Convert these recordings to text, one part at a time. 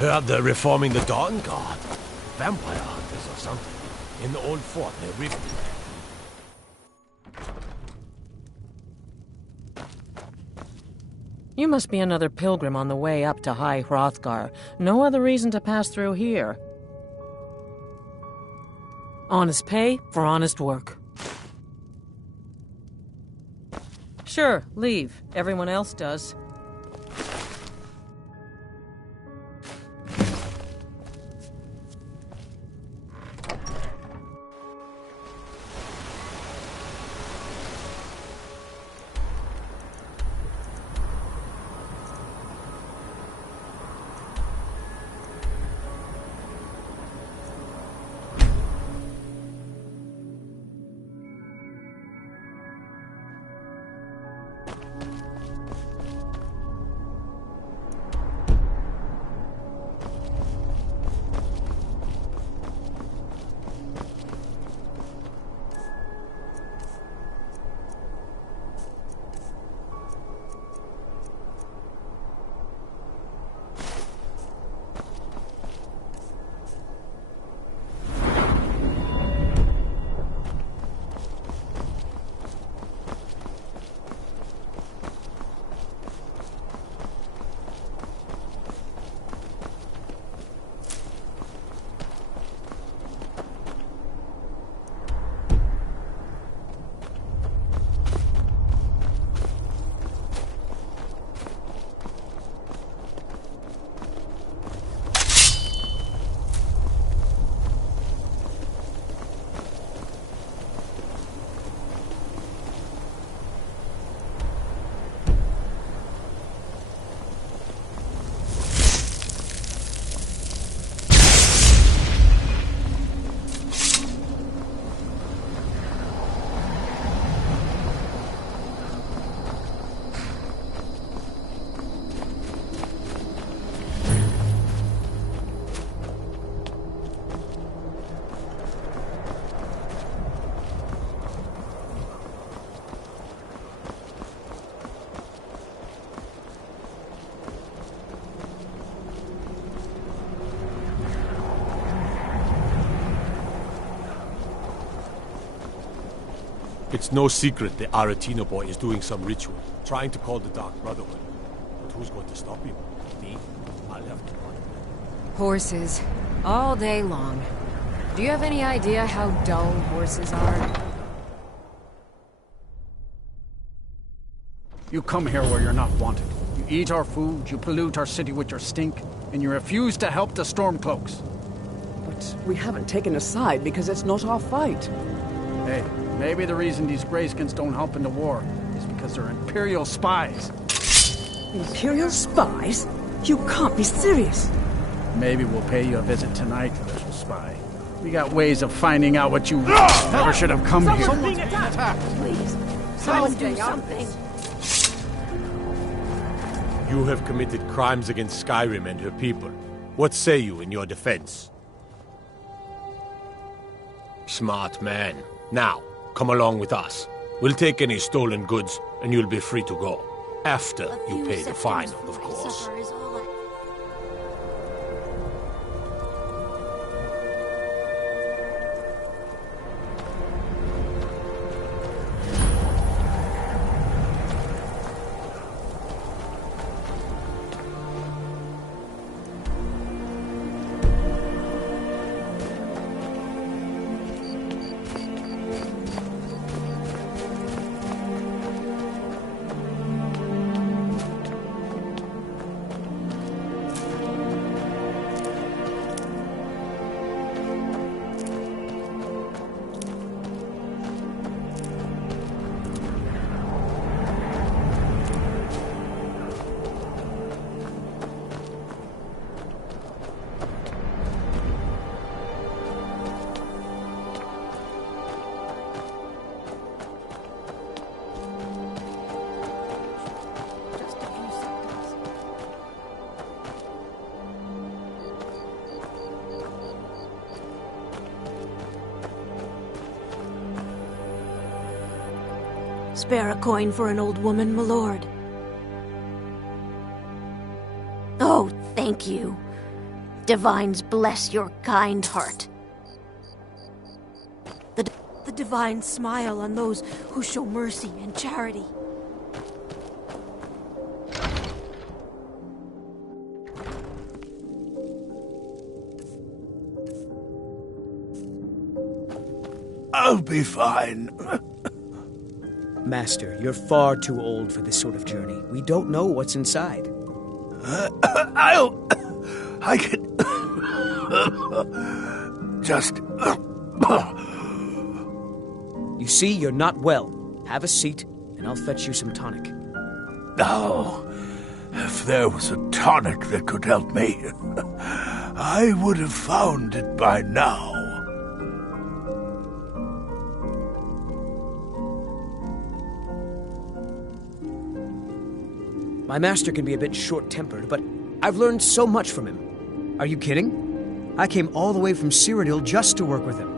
Heard they're reforming the Dawn Guard. Vampire hunters or something. In the old fort near Rift. You must be another pilgrim on the way up to High Hrothgar. No other reason to pass through here. Honest pay for honest work. Sure, leave. Everyone else does. It's no secret the Aretino boy is doing some ritual, trying to call the Dark Brotherhood. But who's going to stop him? Me? I'll have to run. Horses. All day long. Do you have any idea how dull horses are? You come here where you're not wanted. You eat our food, you pollute our city with your stink, and you refuse to help the Stormcloaks. But we haven't taken a side because it's not our fight. Hey, maybe the reason these Greyskins don't help in the war is because they're Imperial spies. Imperial spies? You can't be serious. Maybe we'll pay you a visit tonight, little spy. We got ways of finding out what you never should have come here. Someone's being attacked! Please, someone do something. You have committed crimes against Skyrim and her people. What say you in your defense? Smart man. Now, come along with us. We'll take any stolen goods, and you'll be free to go. After you pay the fine, of course. Spare a coin for an old woman, my lord. Oh, thank you. divines bless your kind heart. The divines smile on those who show mercy and charity. I'll be fine. Master, you're far too old for this sort of journey. We don't know what's inside. I can... just... You see, you're not well. Have a seat, and I'll fetch you some tonic. Oh, if there was a tonic that could help me, I would have found it by now. My master can be a bit short-tempered, but I've learned so much from him. Are you kidding? I came all the way from Cyrodiil just to work with him.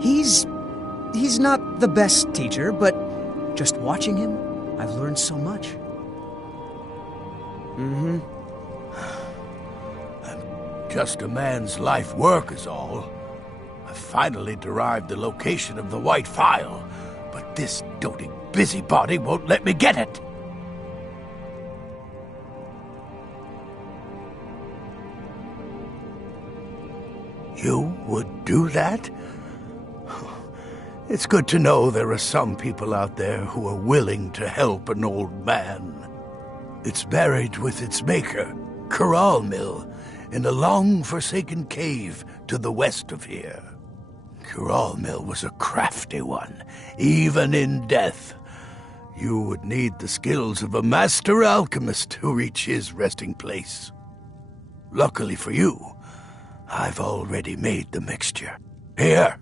He's not the best teacher, but just watching him, I've learned so much. And just a man's life work is all. I finally derived the location of the white phial, but this doting busybody won't let me get it. You would do that? It's good to know there are some people out there who are willing to help an old man. It's buried with its maker, Coralmill, in a long-forsaken cave to the west of here. Coralmill was a crafty one, even in death. You would need the skills of a master alchemist to reach his resting place. Luckily for you, I've already made the mixture. Here,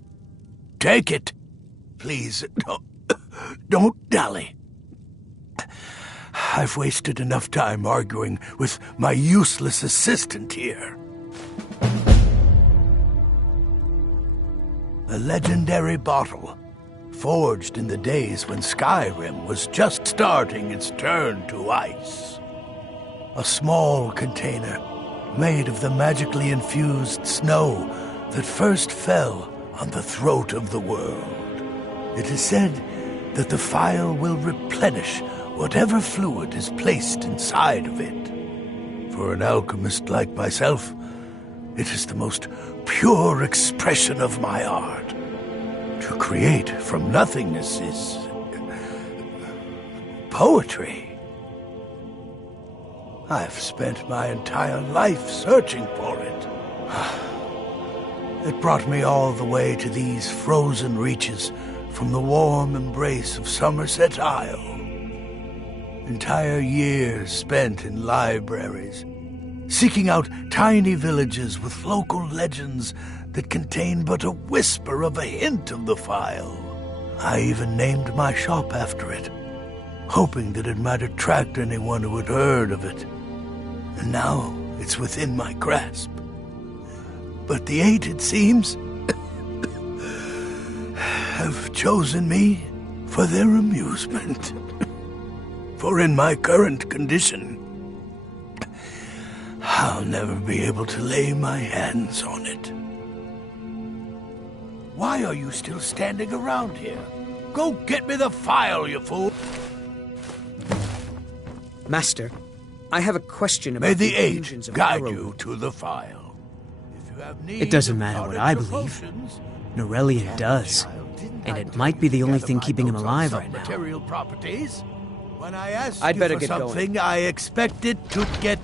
take it. Please, don't dally. I've wasted enough time arguing with my useless assistant here. A legendary bottle, forged in the days when Skyrim was just starting its turn to ice. A small container made of the magically infused snow that first fell on the throat of the world. It is said that the phial will replenish whatever fluid is placed inside of it. For an alchemist like myself, it is the most pure expression of my art. To create from nothingness is poetry. I've spent my entire life searching for it. It brought me all the way to these frozen reaches from the warm embrace of Somerset Isle. Entire years spent in libraries, seeking out tiny villages with local legends that contain but a whisper of a hint of the phial. I even named my shop after it, hoping that it might attract anyone who had heard of it. And now it's within my grasp. But the Eight, it seems, have chosen me for their amusement. For in my current condition, I'll never be able to lay my hands on it. Why are you still standing around here? Go get me the phial, you fool! Master, I have a question about May the Eight illusions of guide Arrow. you to the phial. If you have need It doesn't of matter what tonics I or believe. potions, Norellian does. And it might be the only thing keeping him alive right now. Material properties. When I ask I'd you better for get going. something, I expect it to get.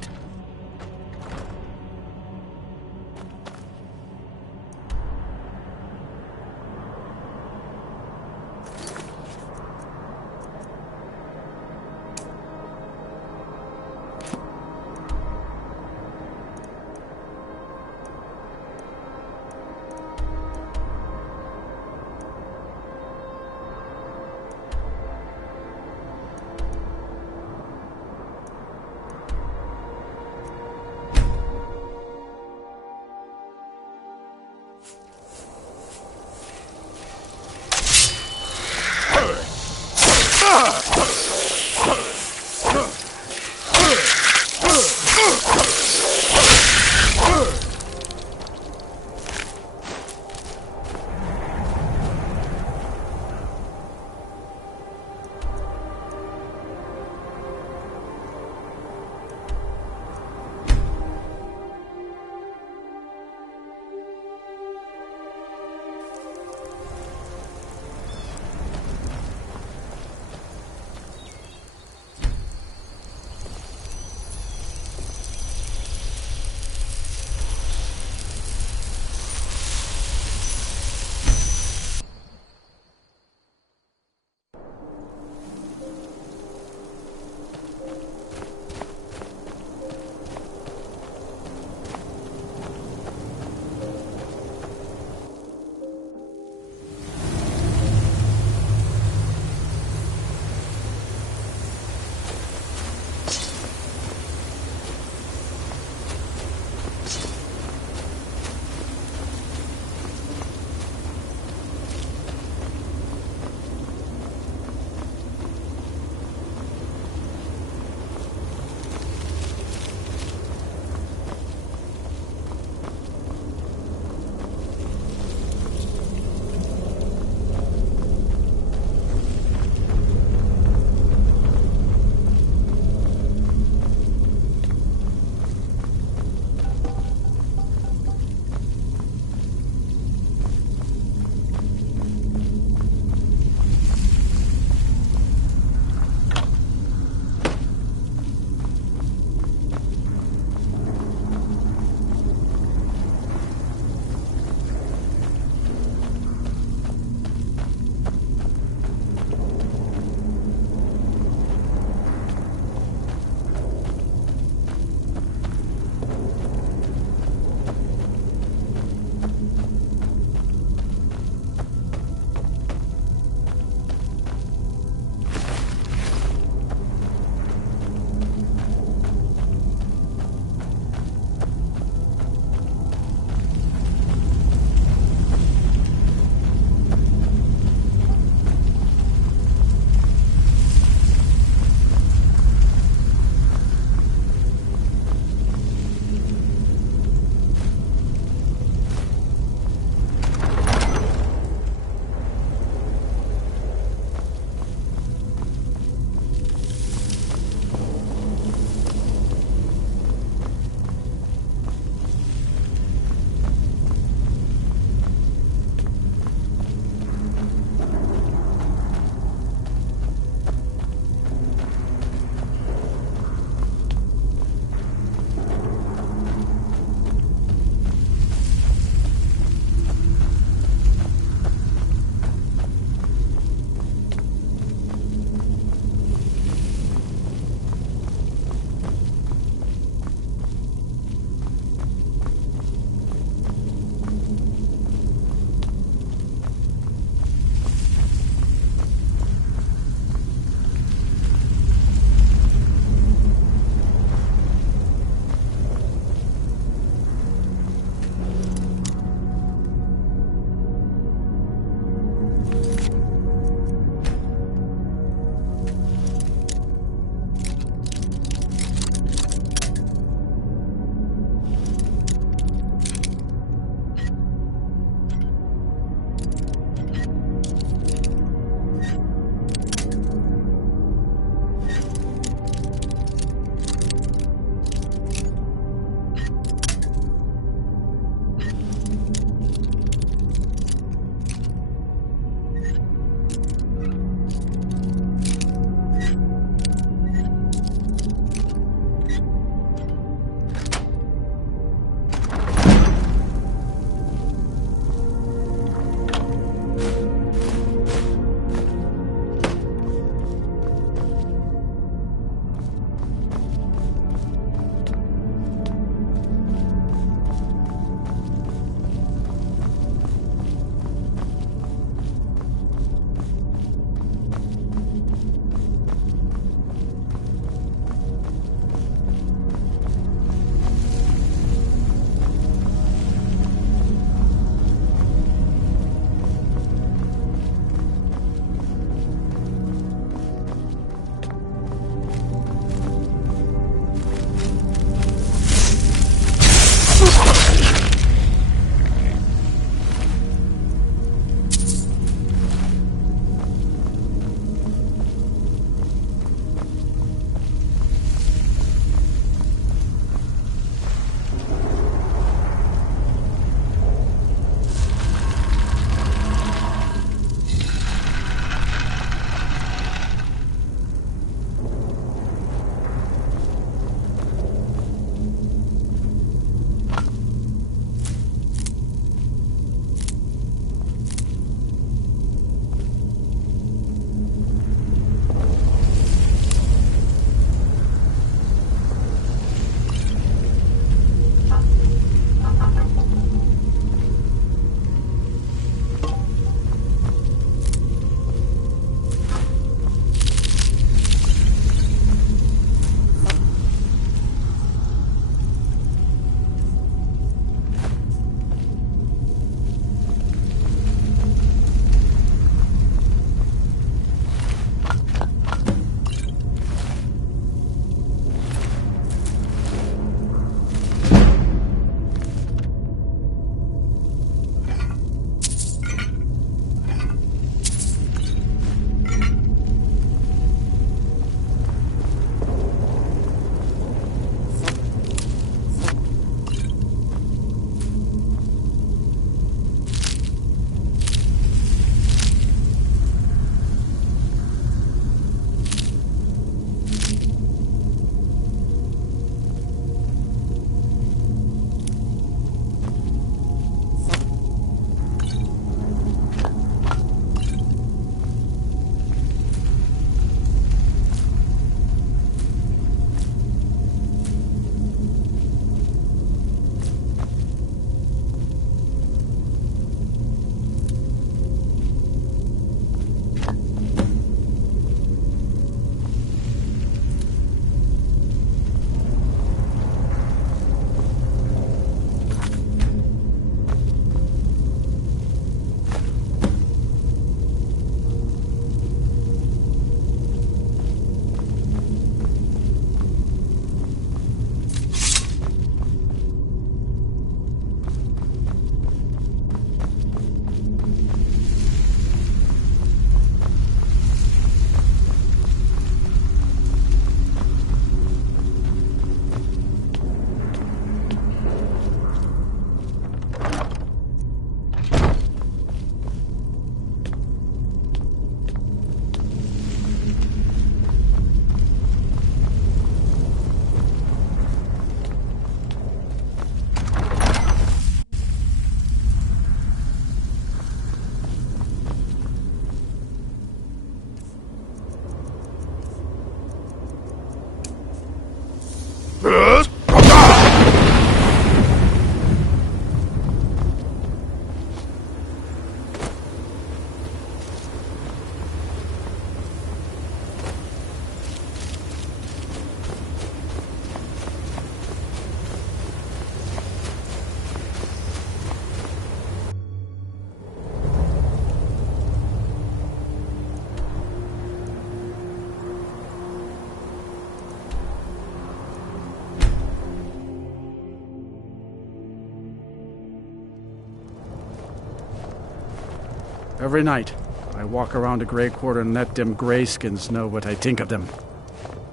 Every night, I walk around the Grey Quarter and let them greyskins know what I think of them.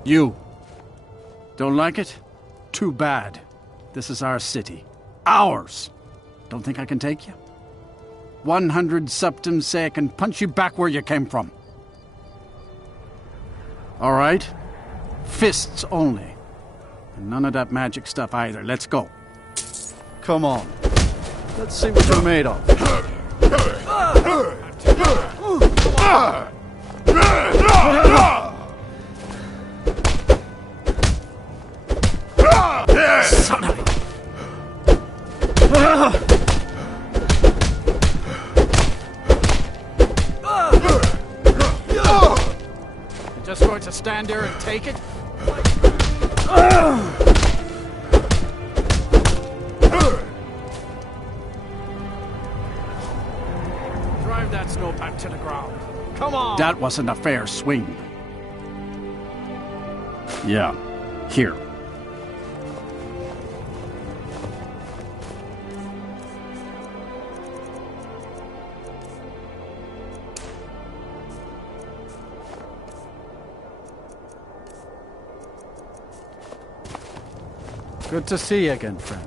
You. Don't like it? Too bad. This is our city. Ours! Don't think I can take you? 100 septims say I can punch you back where you came from. All right? Fists only. And none of that magic stuff either. Let's go. Come on. Let's see what you're made of. Son of a... You're just going to stand there and take it? Drive that snowpack to the ground. Come on! That wasn't a fair swing. Yeah. Here. Good to see you again, friend.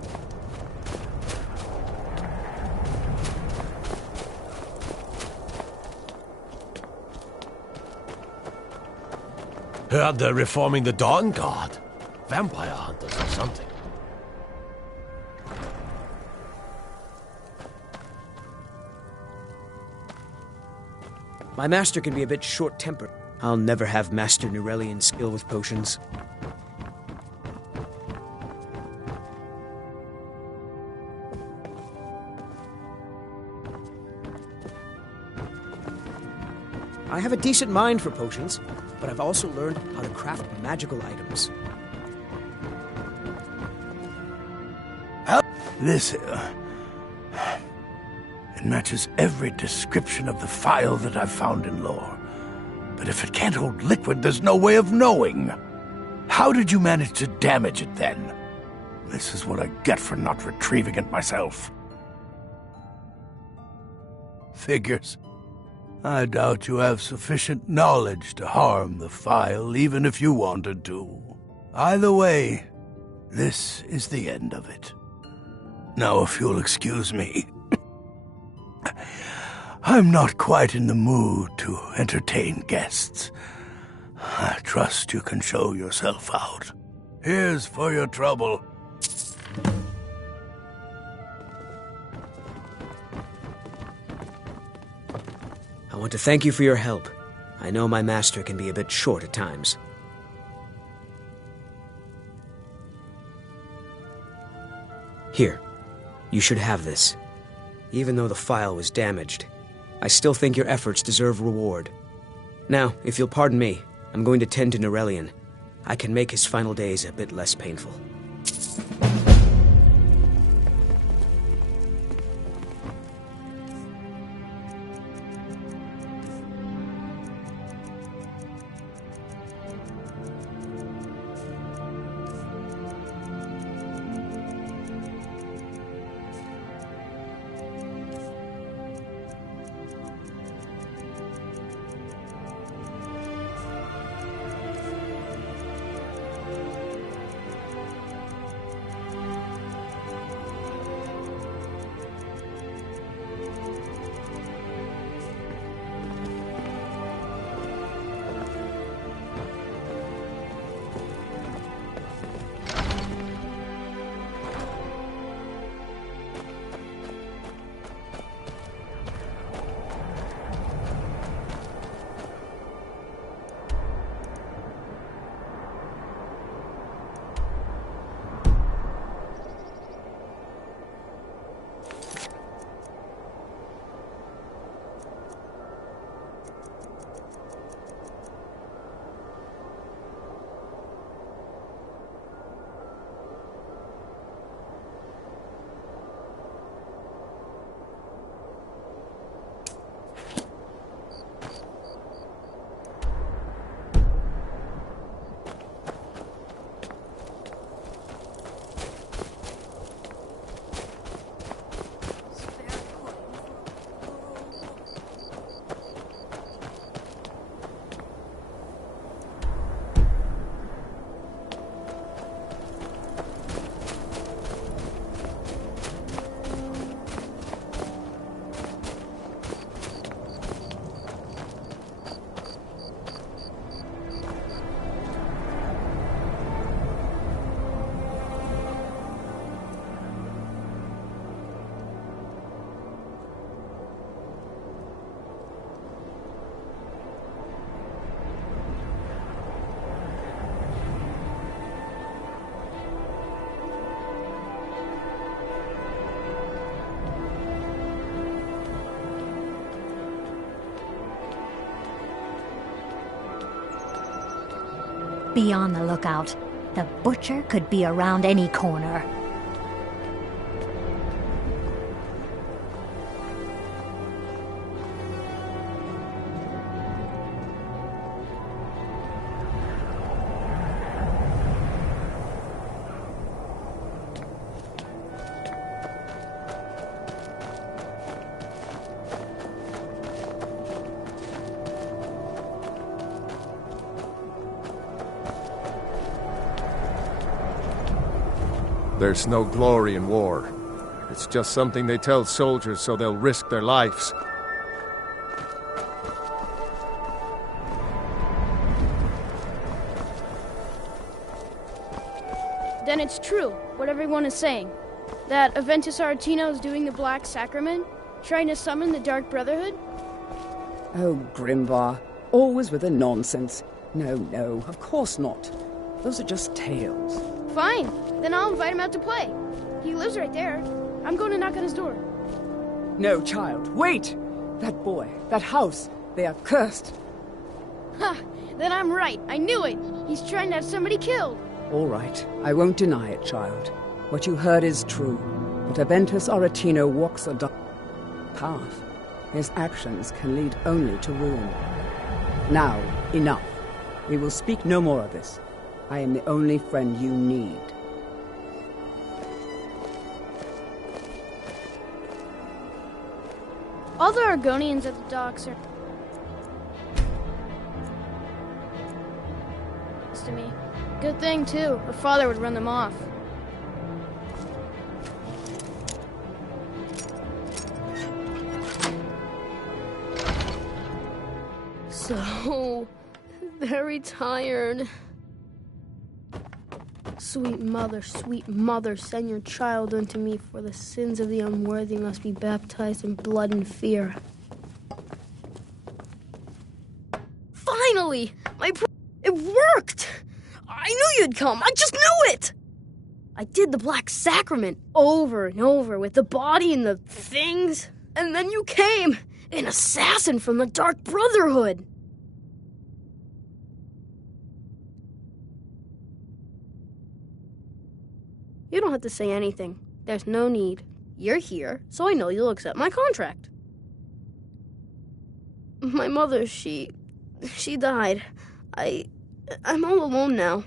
Heard they're reforming the Dawn Guard. Vampire hunters or something. My master can be a bit short-tempered. I'll never have Master Nurelian's skill with potions. I have a decent mind for potions, but I've also learned how to craft magical items. This, it matches every description of the phial that I've found in lore. But if it can't hold liquid, there's no way of knowing. How did you manage to damage it then? This is what I get for not retrieving it myself. Figures. I doubt you have sufficient knowledge to harm the phial, even if you wanted to. Either way, this is the end of it. Now, if you'll excuse me, I'm not quite in the mood to entertain guests. I trust you can show yourself out. Here's for your trouble. I want to thank you for your help. I know my master can be a bit short at times. Here, you should have this. Even though the phial was damaged, I still think your efforts deserve reward. Now, if you'll pardon me, I'm going to tend to Nurelian. I can make his final days a bit less painful. Be on the lookout. The butcher could be around any corner. There's no glory in war. It's just something they tell soldiers so they'll risk their lives. Then it's true, what everyone is saying. That Aventus Aretino is doing the Black Sacrament, trying to summon the Dark Brotherhood? Oh, Grimvar, always with the nonsense. No, of course not. Those are just tales. Fine, then I'll invite him out to play. He lives right there. I'm going to knock on his door. No, child, wait! That boy, that house, they are cursed. Ha! Then I'm right. I knew it. He's trying to have somebody killed. All right, I won't deny it, child. What you heard is true. But Aventus Aretino walks a dark path. His actions can lead only to ruin. Now, enough. We will speak no more of this. I am the only friend you need. All the Argonians at the docks are to me. Good thing, too. Her father would run them off. So very tired. Sweet mother, send your child unto me, for the sins of the unworthy must be baptized in blood and fear. Finally! It worked! I knew you'd come! I just knew it! I did the Black Sacrament over and over with the body and the things, and then you came, an assassin from the Dark Brotherhood! You don't have to say anything. There's no need. You're here, so I know you'll accept my contract. My mother, she died. I'm all alone now.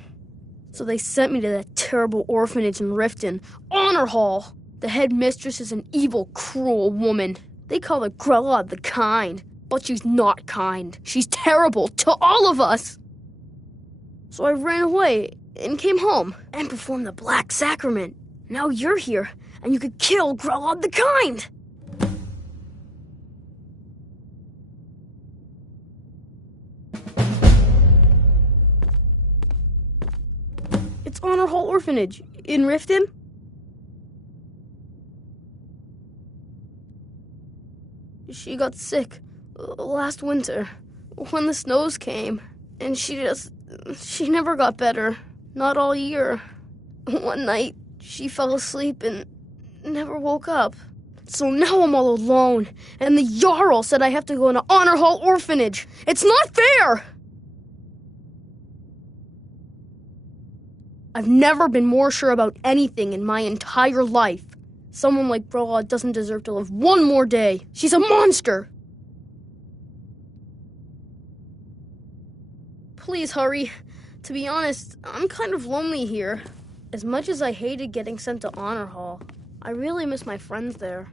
So they sent me to that terrible orphanage in Riften, Honor Hall. The head mistress is an evil, cruel woman. They call her Grella the Kind, but she's not kind. She's terrible to all of us. So I ran away and came home and performed the Black Sacrament. Now you're here, and you could kill Grella the Kind! It's Honor Hall Orphanage in Riften. She got sick last winter when the snows came, and she never got better. Not all year. One night, she fell asleep and never woke up. So now I'm all alone, and the Jarl said I have to go into Honor Hall Orphanage. It's not fair! I've never been more sure about anything in my entire life. Someone like Brola doesn't deserve to live one more day. She's a monster! Please hurry. To be honest, I'm kind of lonely here. As much as I hated getting sent to Honor Hall, I really miss my friends there.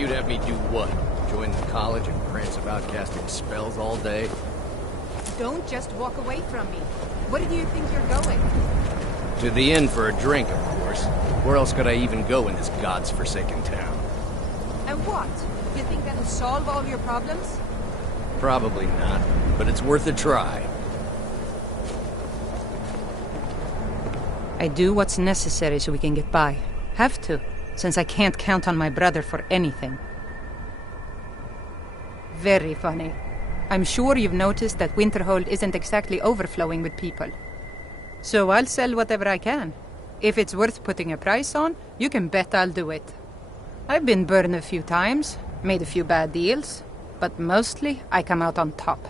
You'd have me do what? Join the college and prance about casting spells all day? Don't just walk away from me. Where do you think you're going? To the inn for a drink, of course. Where else could I even go in this god's-forsaken town? And what? You think that'll solve all your problems? Probably not, but it's worth a try. I do what's necessary so we can get by. Have to, since I can't count on my brother for anything. Very funny. I'm sure you've noticed that Winterhold isn't exactly overflowing with people. So I'll sell whatever I can. If it's worth putting a price on, you can bet I'll do it. I've been burned a few times, made a few bad deals, but mostly I come out on top.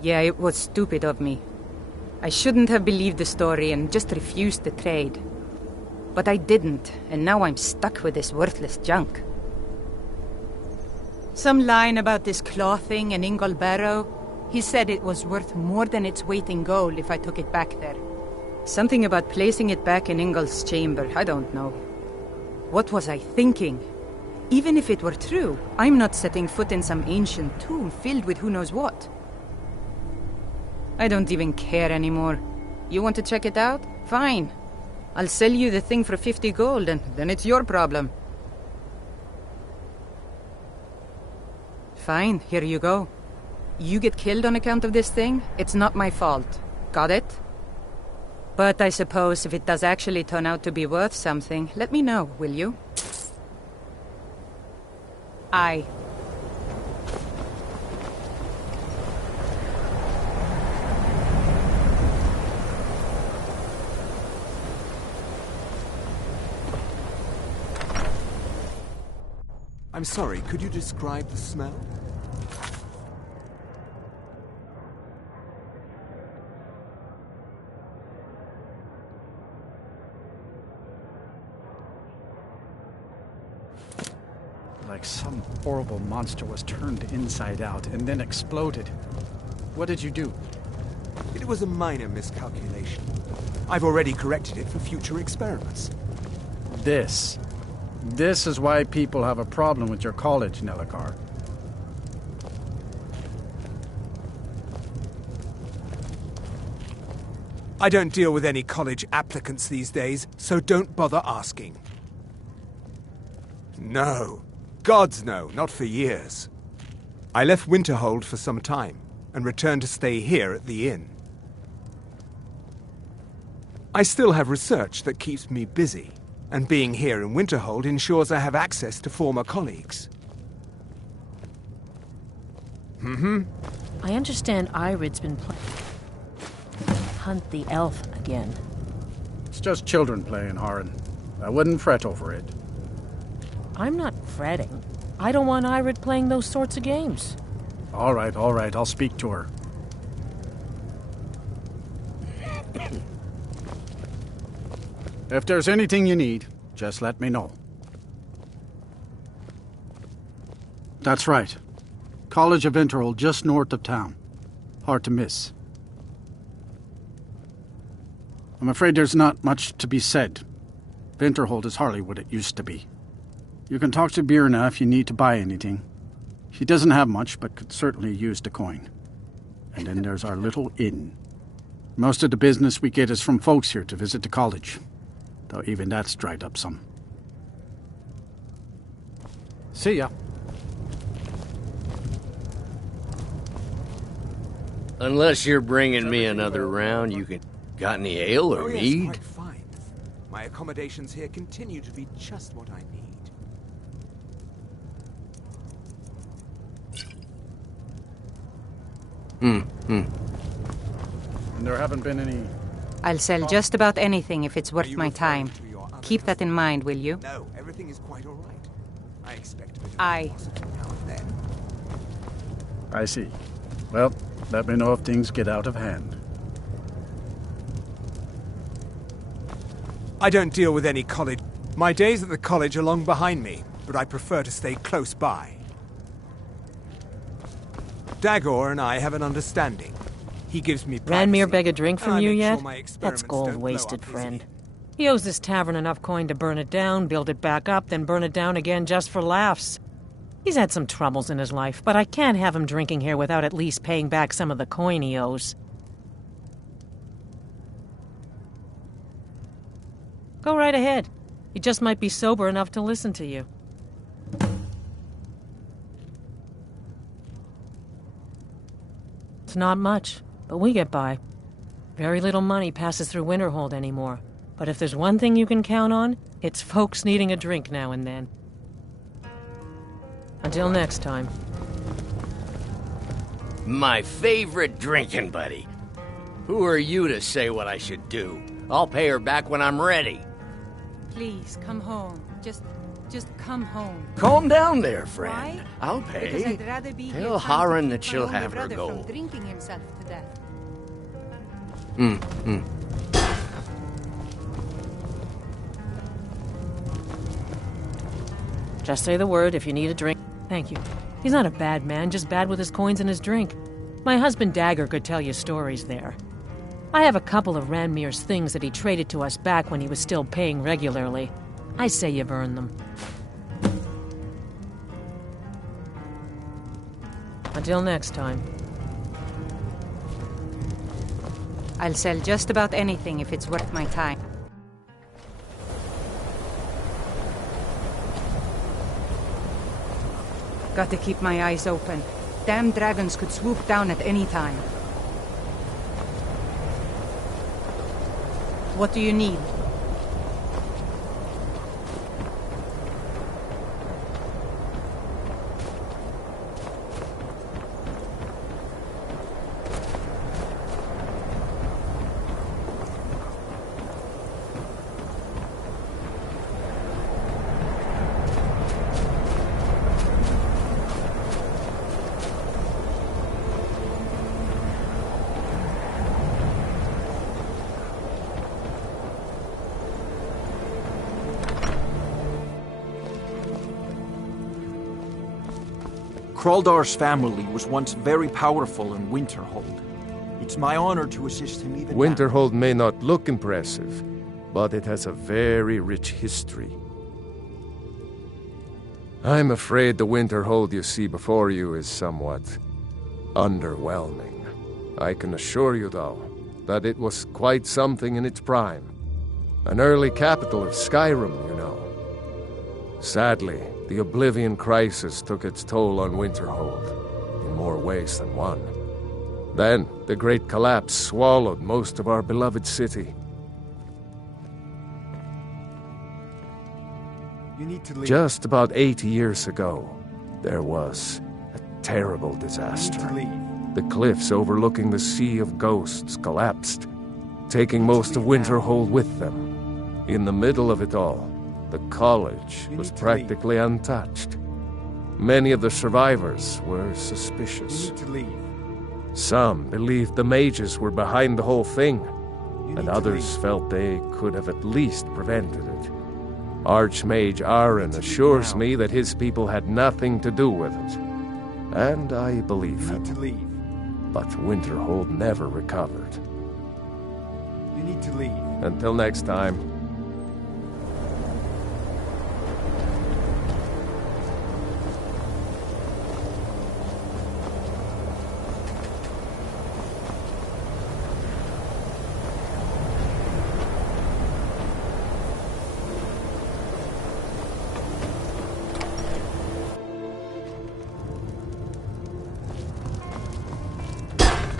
Yeah, it was stupid of me. I shouldn't have believed the story and just refused the trade. But I didn't, and now I'm stuck with this worthless junk. Some line about this clothing and Ingol Barrow. He said it was worth more than its weight in gold if I took it back there. Something about placing it back in Ingol's chamber, I don't know. What was I thinking? Even if it were true, I'm not setting foot in some ancient tomb filled with who knows what. I don't even care anymore. You want to check it out? Fine. I'll sell you the thing for 50 gold, and then it's your problem. Fine, here you go. You get killed on account of this thing, it's not my fault. Got it? But I suppose if it does actually turn out to be worth something, let me know, will you? Aye. I'm sorry, could you describe the smell? Like some horrible monster was turned inside out and then exploded. What did you do? It was a minor miscalculation. I've already corrected it for future experiments. This is why people have a problem with your college, Nelligar. I don't deal with any college applicants these days, so don't bother asking. No. Gods no, not for years. I left Winterhold for some time, and returned to stay here at the inn. I still have research that keeps me busy, and being here in Winterhold ensures I have access to former colleagues. I understand Irid's been playing Hunt the Elf again. It's just children playing, Haran. I wouldn't fret over it. I'm not fretting. I don't want Irid playing those sorts of games. All right, I'll speak to her. If there's anything you need, just let me know. That's right. College of Winterhold, just north of town. Hard to miss. I'm afraid there's not much to be said. Winterhold is hardly what it used to be. You can talk to Birna if you need to buy anything. She doesn't have much, but could certainly use the coin. And then there's our little inn. Most of the business we get is from folks here to visit the college, though even that's dried up some. See ya. Unless you're bringing me another round, you can... Got any ale or yes, mead? quite fine. My accommodations here continue to be just what I need. And there haven't been any... I'll sell just about anything if it's worth my time. Keep that in mind, will you? No, everything is quite all right. I expect a bit of Aye. animosity now and then. I see. Well, let me know if things get out of hand. I don't deal with any college. My days at the college are long behind me, but I prefer to stay close by. Dagor and I have an understanding. He gives me privacy, Ranmir beg a drink from and I you make yet? sure my That's experiments gold don't blow wasted, up his friend. inn. He owes this tavern enough coin to burn it down, build it back up, then burn it down again just for laughs. He's had some troubles in his life, but I can't have him drinking here without at least paying back some of the coin he owes. Go right ahead. He just might be sober enough to listen to you. It's not much, but we get by. Very little money passes through Winterhold anymore. But if there's one thing you can count on, it's folks needing a drink now and then. Until next time. My favorite drinking buddy. Who are you to say what I should do? I'll pay her back when I'm ready. Please, come home. Just come home. Calm down there, friend. Why? I'll Because pay. I'd rather be here Tell trying to Haran keep that my she'll only have her brother gold. from drinking himself to death. Just say the word if you need a drink. Thank you. He's not a bad man, just bad with his coins and his drink. My husband Dagger could tell you stories there. I have a couple of Ranmir's things that he traded to us back when he was still paying regularly. I say you've earned them. Until next time. I'll sell just about anything if it's worth my time. Got to keep my eyes open. Damn dragons could swoop down at any time. What do you need? Kraldar's family was once very powerful in Winterhold. It's my honor to assist him even now. Winterhold may not look impressive, but it has a very rich history. I'm afraid the Winterhold you see before you is somewhat underwhelming. I can assure you, though, that it was quite something in its prime. An early capital of Skyrim, you know. Sadly, the Oblivion Crisis took its toll on Winterhold, in more ways than one. Then, the Great Collapse swallowed most of our beloved city. You need to leave. Just about 80 years ago, there was a terrible disaster. You need to leave. The cliffs overlooking the Sea of Ghosts collapsed, taking most of Winterhold with them. In the middle of it all, the college was practically untouched. Many of the survivors were suspicious. You need to leave. Some believed the mages were behind the whole thing, and others felt they could have at least prevented it. Archmage Aaron assures me that his people had nothing to do with it, and I believe him. You need to leave. But Winterhold never recovered. You need to leave. Until next time.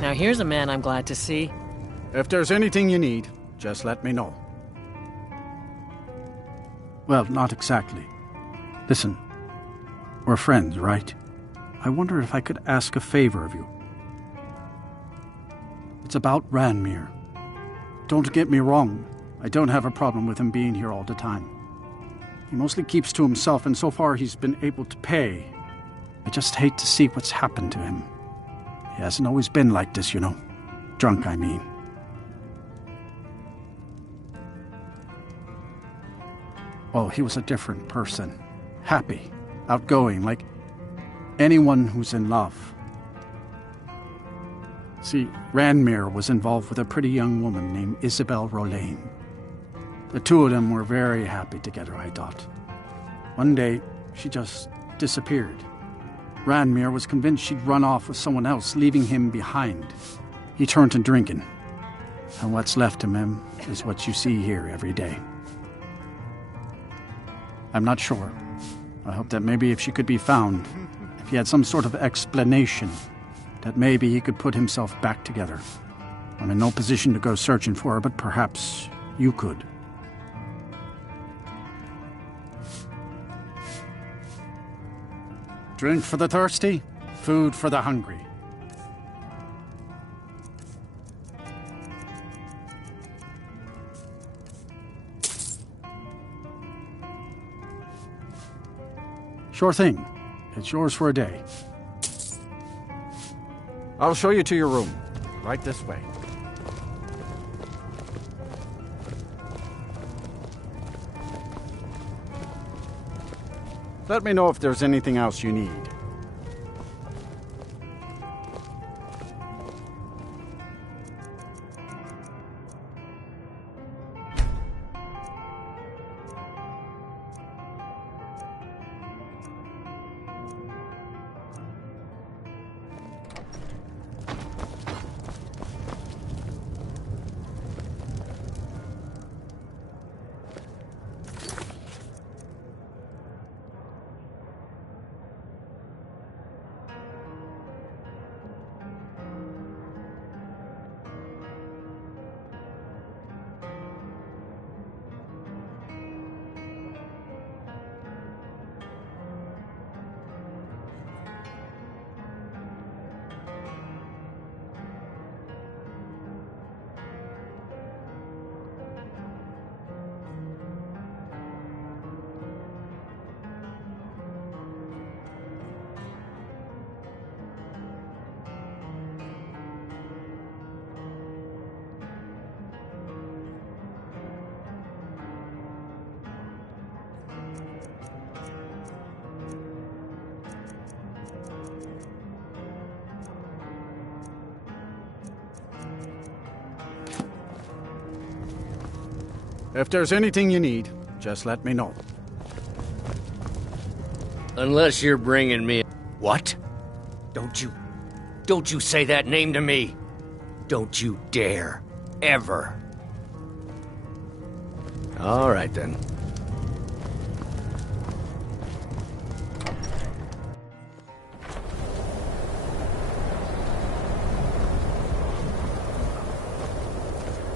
Now here's a man I'm glad to see. If there's anything you need, just let me know. Well, not exactly. Listen, we're friends, right? I wonder if I could ask a favor of you. It's about Ranmir. Don't get me wrong, I don't have a problem with him being here all the time. He mostly keeps to himself, and so far he's been able to pay. I just hate to see what's happened to him. He hasn't always been like this, you know. Drunk, I mean. Oh, he was a different person. Happy, outgoing, like anyone who's in love. See, Ranmir was involved with a pretty young woman named Isabel Rolaine. The two of them were very happy together, I thought. One day, she just disappeared. Ranmir was convinced she'd run off with someone else, leaving him behind. He turned to drinking. And what's left of him is what you see here every day. I'm not sure. I hope that maybe if she could be found, if he had some sort of explanation, that maybe he could put himself back together. I'm in no position to go searching for her, but perhaps you could. Drink for the thirsty, food for the hungry. Sure thing. It's yours for a day. I'll show you to your room. Right this way. Let me know if there's anything else you need. If there's anything you need, just let me know. Unless you're bringing me... What? Don't you say that name to me. Don't you dare. Ever. All right, then.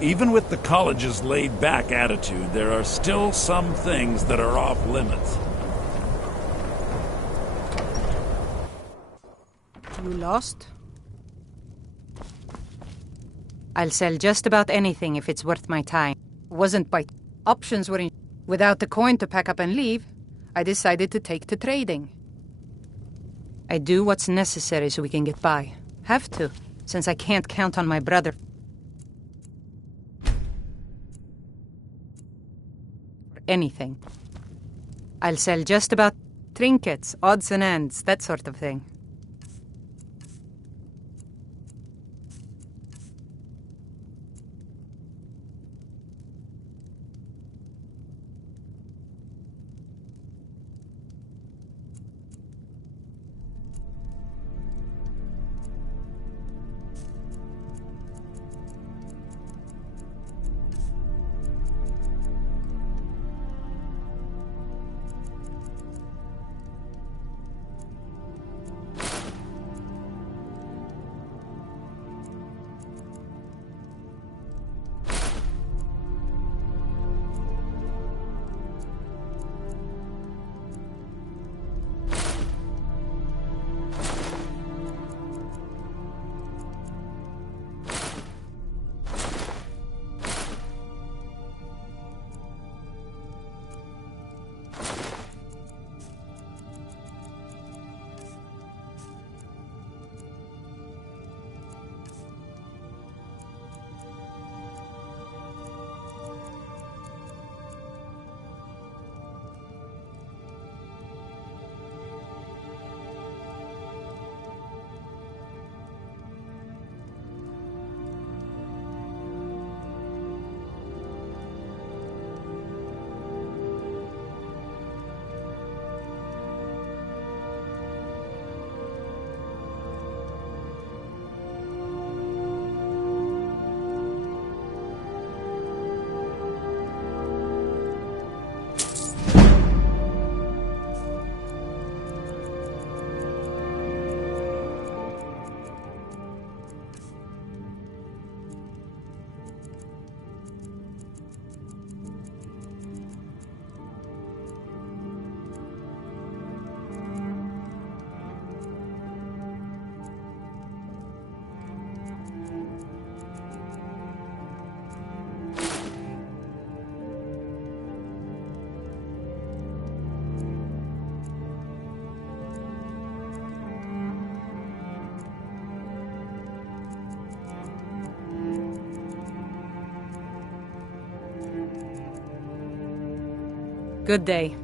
Even with the college's laid-back attitude, there are still some things that are off-limits. You lost? I'll sell just about anything if it's worth my time. Wasn't by... Options were in... Without the coin to pack up and leave, I decided to take to trading. I do what's necessary so we can get by. Have to, since I can't count on my brother. Anything. I'll sell just about trinkets, odds and ends, that sort of thing. Good day.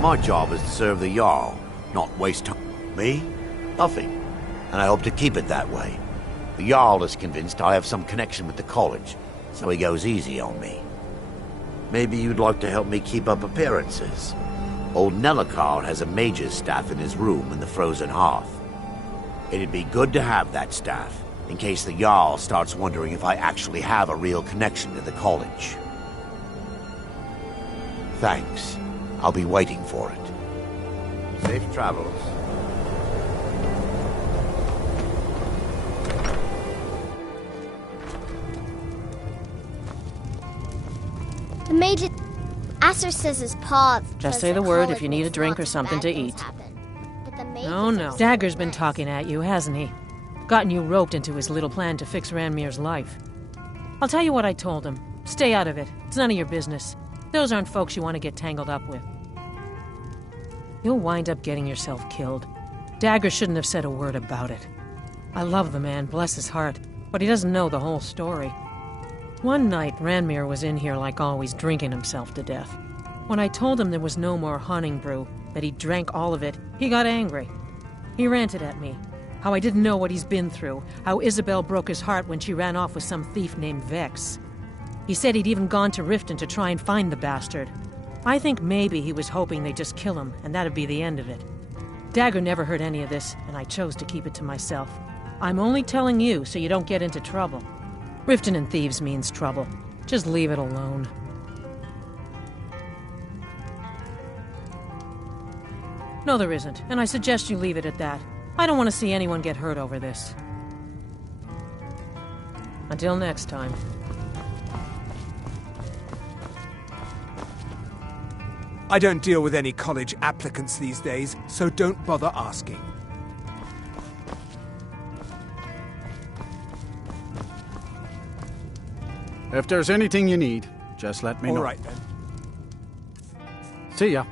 My job is to serve the Jarl, not waste time. Me? Nothing. And I hope to keep it that way. The Jarl is convinced I have some connection with the college, so he goes easy on me. Maybe you'd like to help me keep up appearances. Old Nellicard has a mage's staff in his room in the frozen hearth. It'd be good to have that staff, in case the Jarl starts wondering if I actually have a real connection to the college. Thanks. I'll be waiting for it. Safe travels. The mage... Asser says his paw... Just say the word if you need a drink or something to eat. No. Dagger's been talking at you, hasn't he? Gotten you roped into his little plan to fix Ranmir's life. I'll tell you what I told him. Stay out of it. It's none of your business. Those aren't folks you want to get tangled up with. You'll wind up getting yourself killed. Dagger shouldn't have said a word about it. I love the man, bless his heart, but he doesn't know the whole story. One night, Ranmir was in here like always, drinking himself to death. When I told him there was no more hunting brew, that he drank all of it, he got angry. He ranted at me. How I didn't know what he's been through. How Isabel broke his heart when she ran off with some thief named Vex. He said he'd even gone to Riften to try and find the bastard. I think maybe he was hoping they'd just kill him, and that'd be the end of it. Dagger never heard any of this, and I chose to keep it to myself. I'm only telling you so you don't get into trouble. Riften and thieves means trouble. Just leave it alone. No, there isn't, and I suggest you leave it at that. I don't want to see anyone get hurt over this. Until next time. I don't deal with any college applicants these days, so don't bother asking. If there's anything you need, just let me know. All right, then. See ya.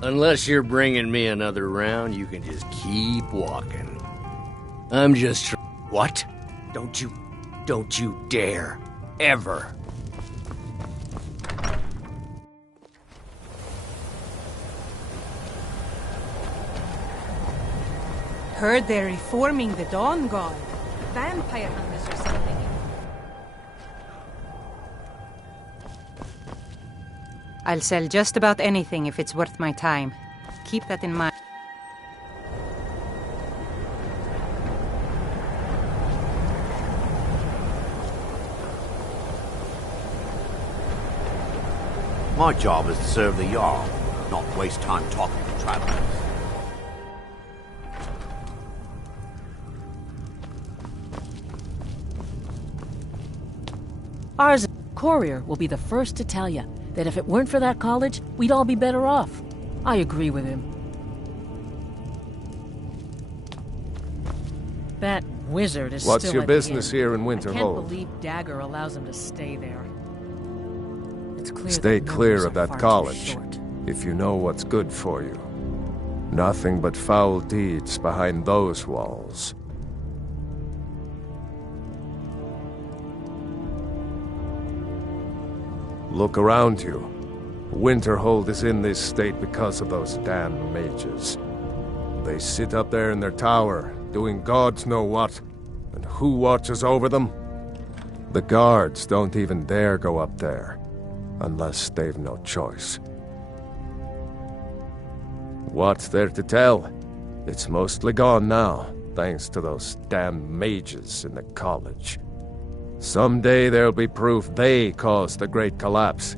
Unless you're bringing me another round, you can just keep walking. I'm just What? Don't you dare. Ever. Heard they're reforming the Dawn God. Vampire hunters or something. I'll sell just about anything if it's worth my time. Keep that in mind. My job is to serve the Jarl, not waste time talking to travelers. Ours courier will be the first to tell you that if it weren't for that college, we'd all be better off. I agree with him. That wizard is What's still your at the business inn. here in Winterhold? I can't believe Dagger allows him to stay there. It's clear Stay that clear numbers of are that far too college, short. if you know what's good for you. Nothing but foul deeds behind those walls. Look around you. Winterhold is in this state because of those damn mages. They sit up there in their tower, doing gods know what. And who watches over them? The guards don't even dare go up there, unless they've no choice. What's there to tell? It's mostly gone now, thanks to those damn mages in the college. Someday there'll be proof they caused the Great Collapse.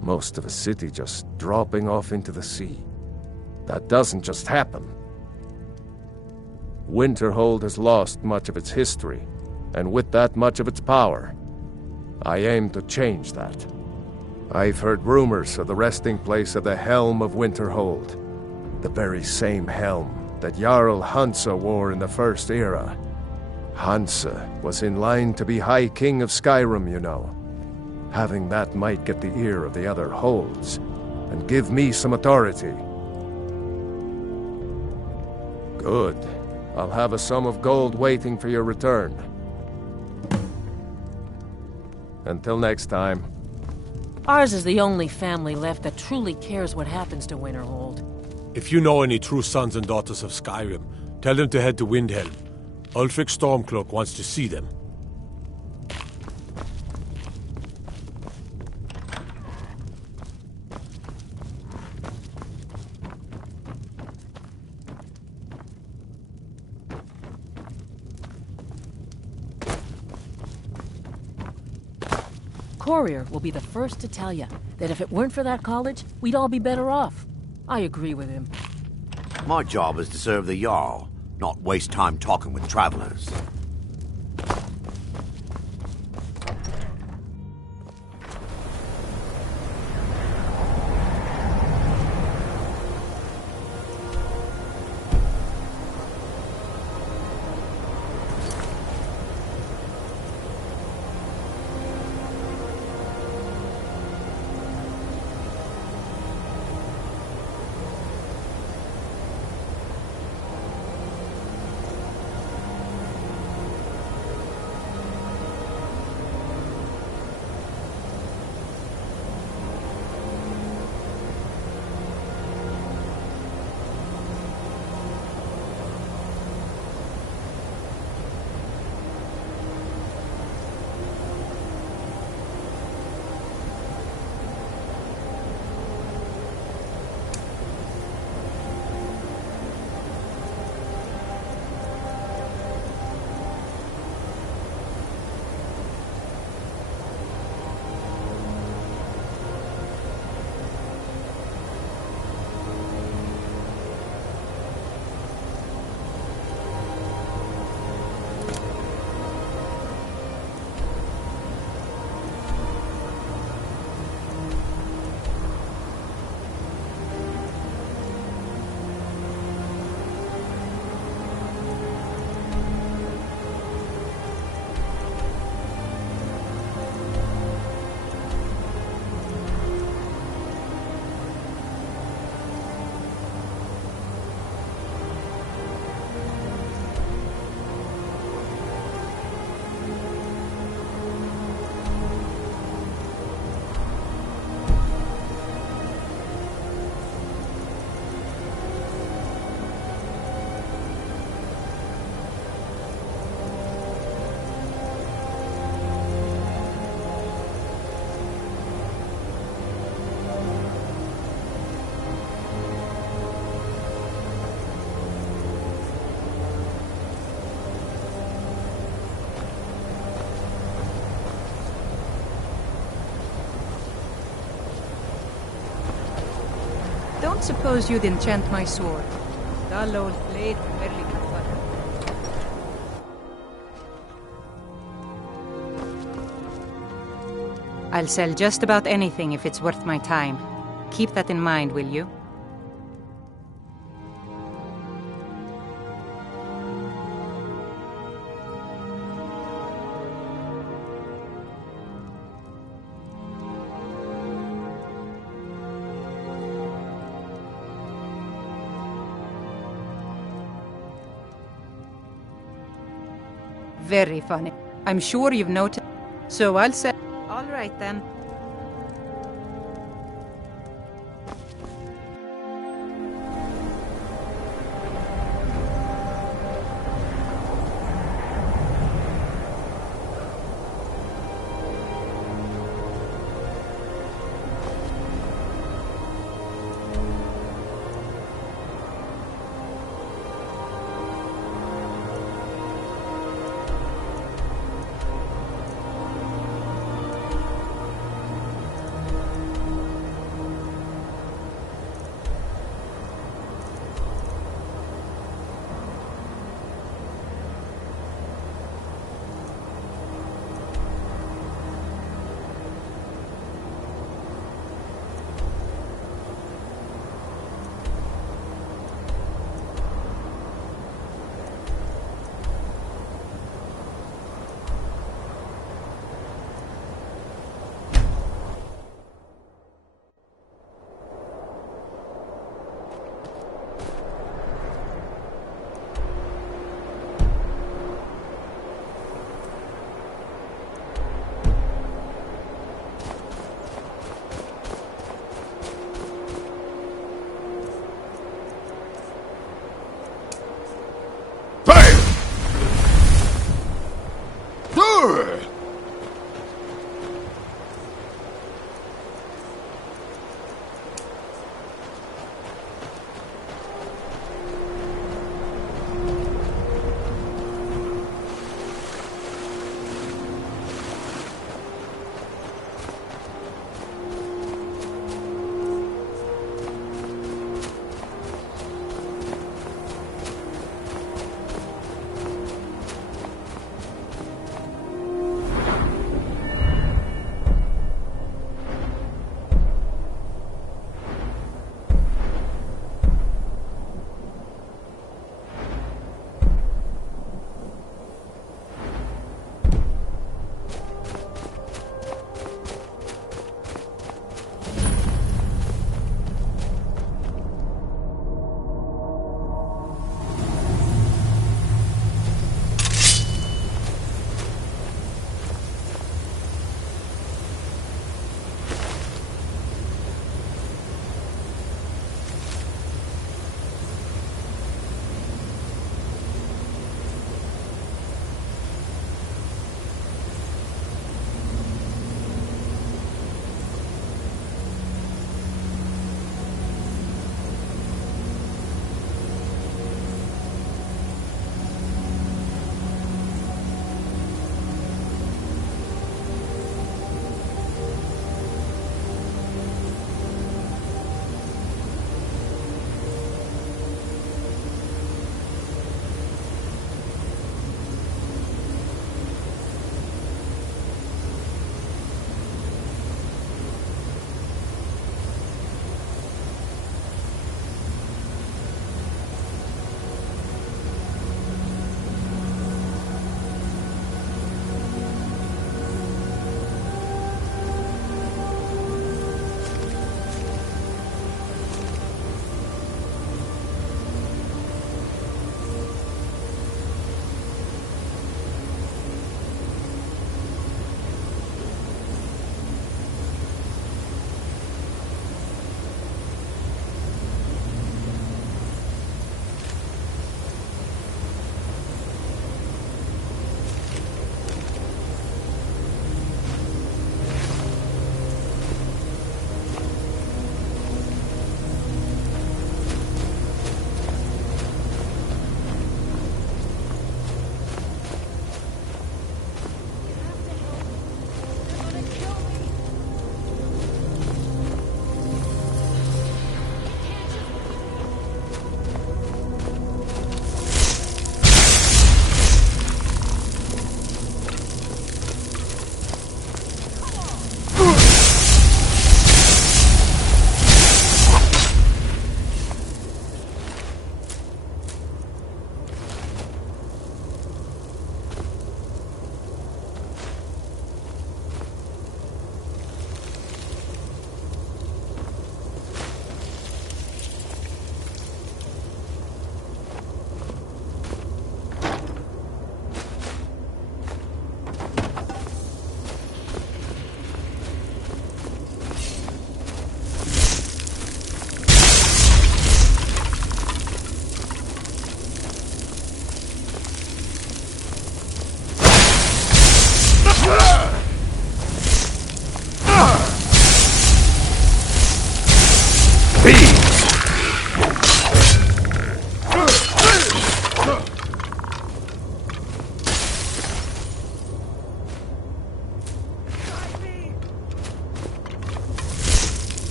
Most of a city just dropping off into the sea. That doesn't just happen. Winterhold has lost much of its history, and with that much of its power. I aim to change that. I've heard rumors of the resting place of the Helm of Winterhold. The very same helm that Jarl Hansa wore in the First Era. Hansa was in line to be High King of Skyrim, you know. Having that might get the ear of the other holds, and give me some authority. Good. I'll have a sum of gold waiting for your return. Until next time. Ours is the only family left that truly cares what happens to Winterhold. If you know any true sons and daughters of Skyrim, tell them to head to Windhelm. Ulfric Stormcloak wants to see them. Courier will be the first to tell you that if it weren't for that college, we'd all be better off. I agree with him. My job is to serve the Jarl, not waste time talking with travelers. don't suppose you'd enchant my sword. Dull old blade barely cut butter. I'll sell just about anything if it's worth my time. Keep that in mind, will you? Very funny. I'm sure you've noticed. So I'll say... All right, then.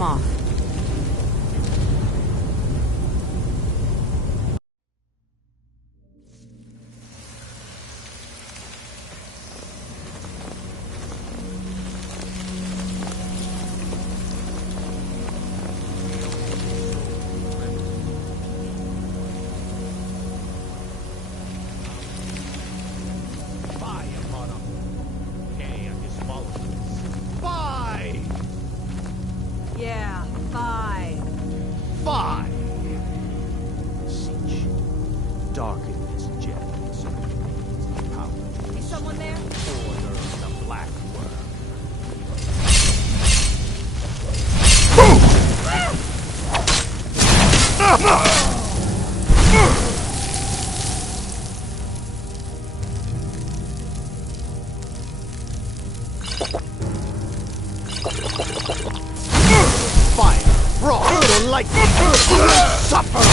I'm off. Yeah, 5. 5. Siege. Darkens gems. Power. Is someone there? Order of the Black Worm. Fire, frost, lightning, suffer.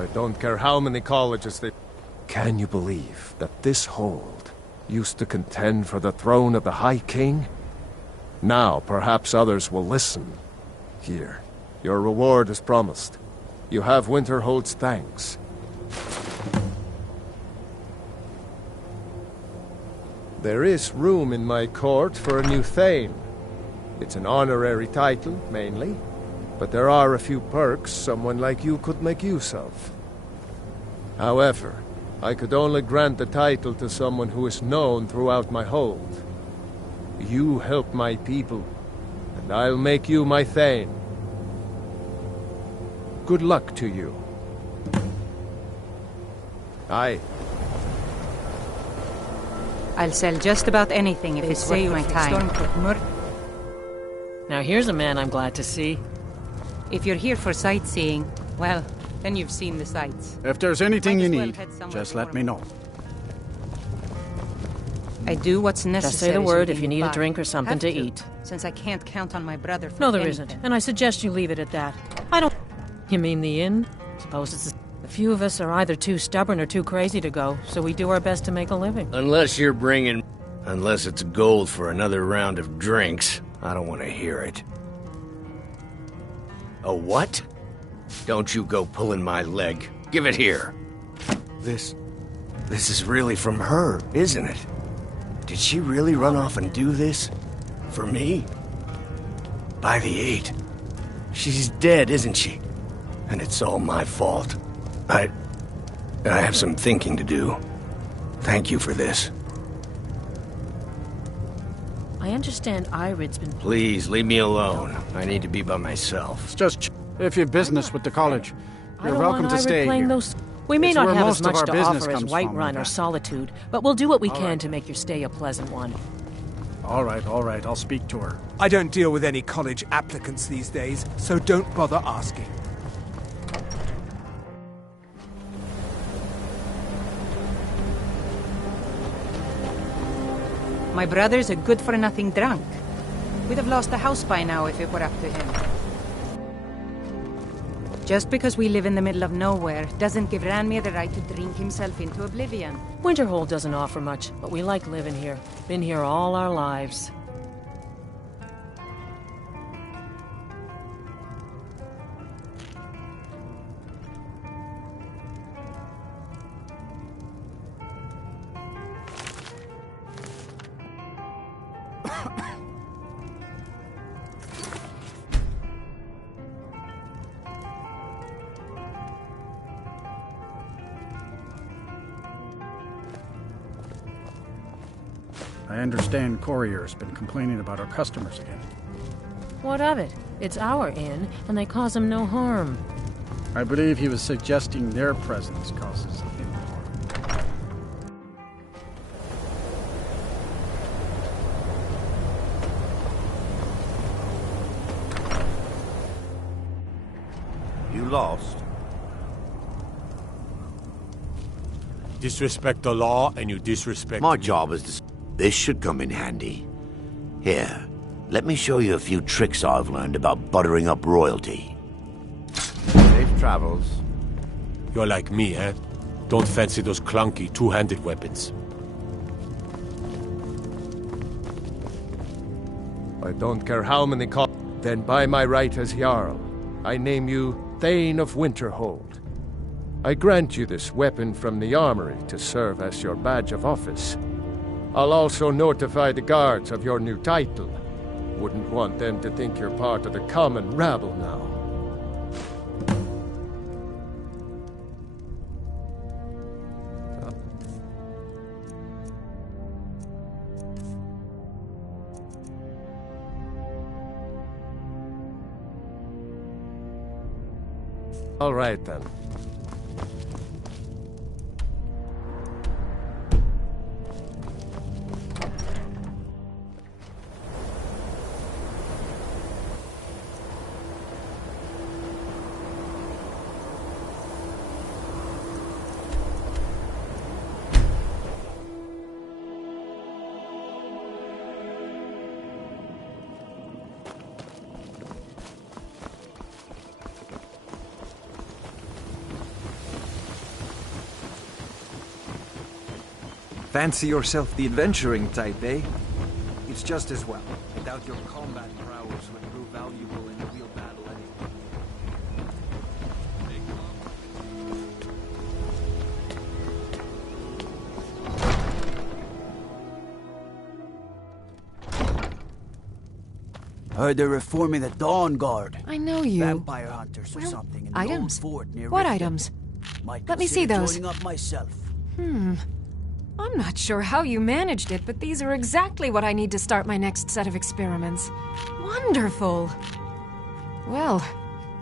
I don't care how many colleges they... Can you believe that this hold used to contend for the throne of the High King? Now, perhaps others will listen. Here, your reward is promised. You have Winterhold's thanks. There is room in my court for a new Thane. It's an honorary title, mainly, but there are a few perks someone like you could make use of. However, I could only grant the title to someone who is known throughout my hold. You help my people, and I'll make you my Thane. Good luck to you. Aye. I'll sell just about anything if it's worth my time. Now here's a man I'm glad to see. If you're here for sightseeing, well, then you've seen the sights. If there's anything you need, just let me know. I do what's necessary. Just say the word if you need a drink or something to eat. Since I can't count on my brother for No, there anything. isn't, and I suggest you leave it at that. I don't... You mean the inn? Suppose it's... A few of us are either too stubborn or too crazy to go, so we do our best to make a living. Unless you're bringing... Unless it's gold for another round of drinks, I don't want to hear it. A what? Don't you go pulling my leg. Give it here. This is really from her, isn't it? Did she really run off and do this? For me? By the 8. She's dead, isn't she? And it's all my fault. I have some thinking to do. Thank you for this. I understand Irid's been... Please, leave me alone. I need to be by myself. It's just... If you've business with the college, you're welcome to Irid stay playing here. Those... We may It's not where have most as of much our to business offer as comes Whiterun from, or Rebecca. Solitude, but we'll do what we All can right. to make your stay a pleasant one. All right, I'll speak to her. I don't deal with any college applicants these days, so don't bother asking. My brother's a good-for-nothing drunk. We'd have lost the house by now if it were up to him. Just because we live in the middle of nowhere doesn't give Ranmir the right to drink himself into oblivion. Winterhold doesn't offer much, but we like living here. Been here all our lives. I understand Courier's been complaining about our customers again. What of it? It's our inn, and they cause him no harm. I believe he was suggesting their presence causes him harm. You lost? Disrespect the law, and you disrespect... My job is to... This should come in handy. Here, let me show you a few tricks I've learned about buttering up royalty. Safe travels. You're like me, eh? Don't fancy those clunky, two-handed weapons. I don't care how many Then by my right as Jarl, I name you Thane of Winterhold. I grant you this weapon from the armory to serve as your badge of office. I'll also notify the guards of your new title. Wouldn't want them to think you're part of the common rabble now. All right, then. Fancy yourself the adventuring type, eh? It's just as well. I doubt your combat prowess would prove valuable in a real battle anyway. Heard they're reforming the Dawn Guard. I know you. Vampire hunters or something in the old Items? fort near What Riften. items? Might Let me see consider those. joining up myself. I'm not sure how you managed it, but these are exactly what I need to start my next set of experiments. Wonderful. Well,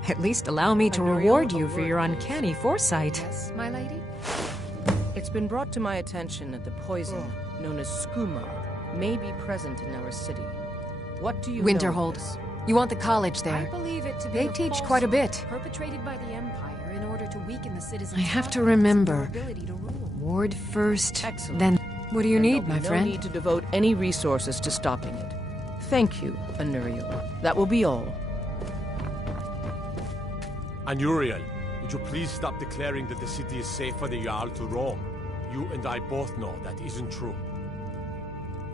at least allow me to reward you for your uncanny foresight. Yes, my lady? It's been brought to my attention that the poison, known as skooma, may be present in our city. What do you know of Winterhold. this? You want the college I there. believe it to be They a teach false quite a bit. perpetrated by the Empire in order to weaken the citizens' I have to confidence in their remember. ability to rule. Ward first, Excellent. then... What do you need, There'll my be friend? No need to devote any resources to stopping it. Thank you, Anuriel. That will be all. Anuriel, would you please stop declaring that the city is safe for the Jarl to roam? You and I both know that isn't true.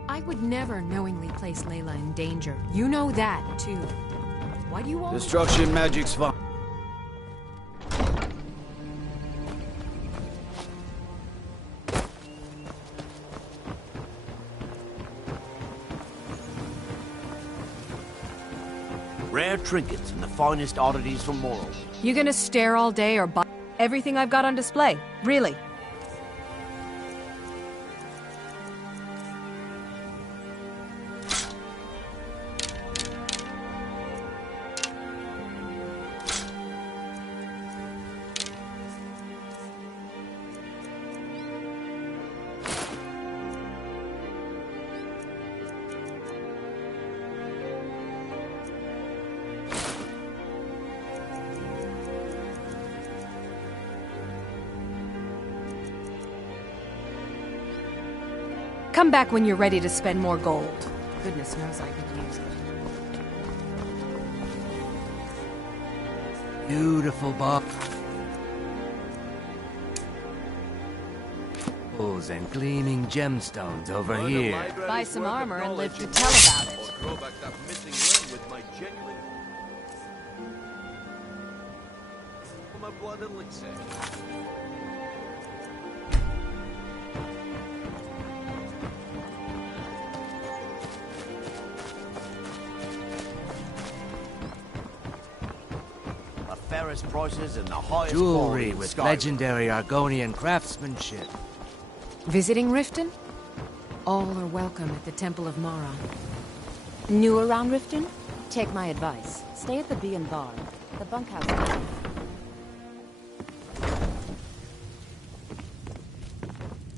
I would never knowingly place Layla in danger. You know that, too. Why do you all... Destruction magic's fine. Rare trinkets and the finest oddities from Morrow. You gonna stare all day or buy everything I've got on display? Really? Come back when you're ready to spend more gold. Goodness knows I could use it. Beautiful box. And gleaming gemstones over here. Buy some armor and live to tell about it. Grow back that missing limb with my genuine... my blood elixir. The fairest prices and the highest Jewelry quality in with Skyrim. legendary Argonian craftsmanship. Visiting Riften? All are welcome at the Temple of Mara. New around Riften? Take my advice. Stay at the Bee and Bar. The bunkhouse.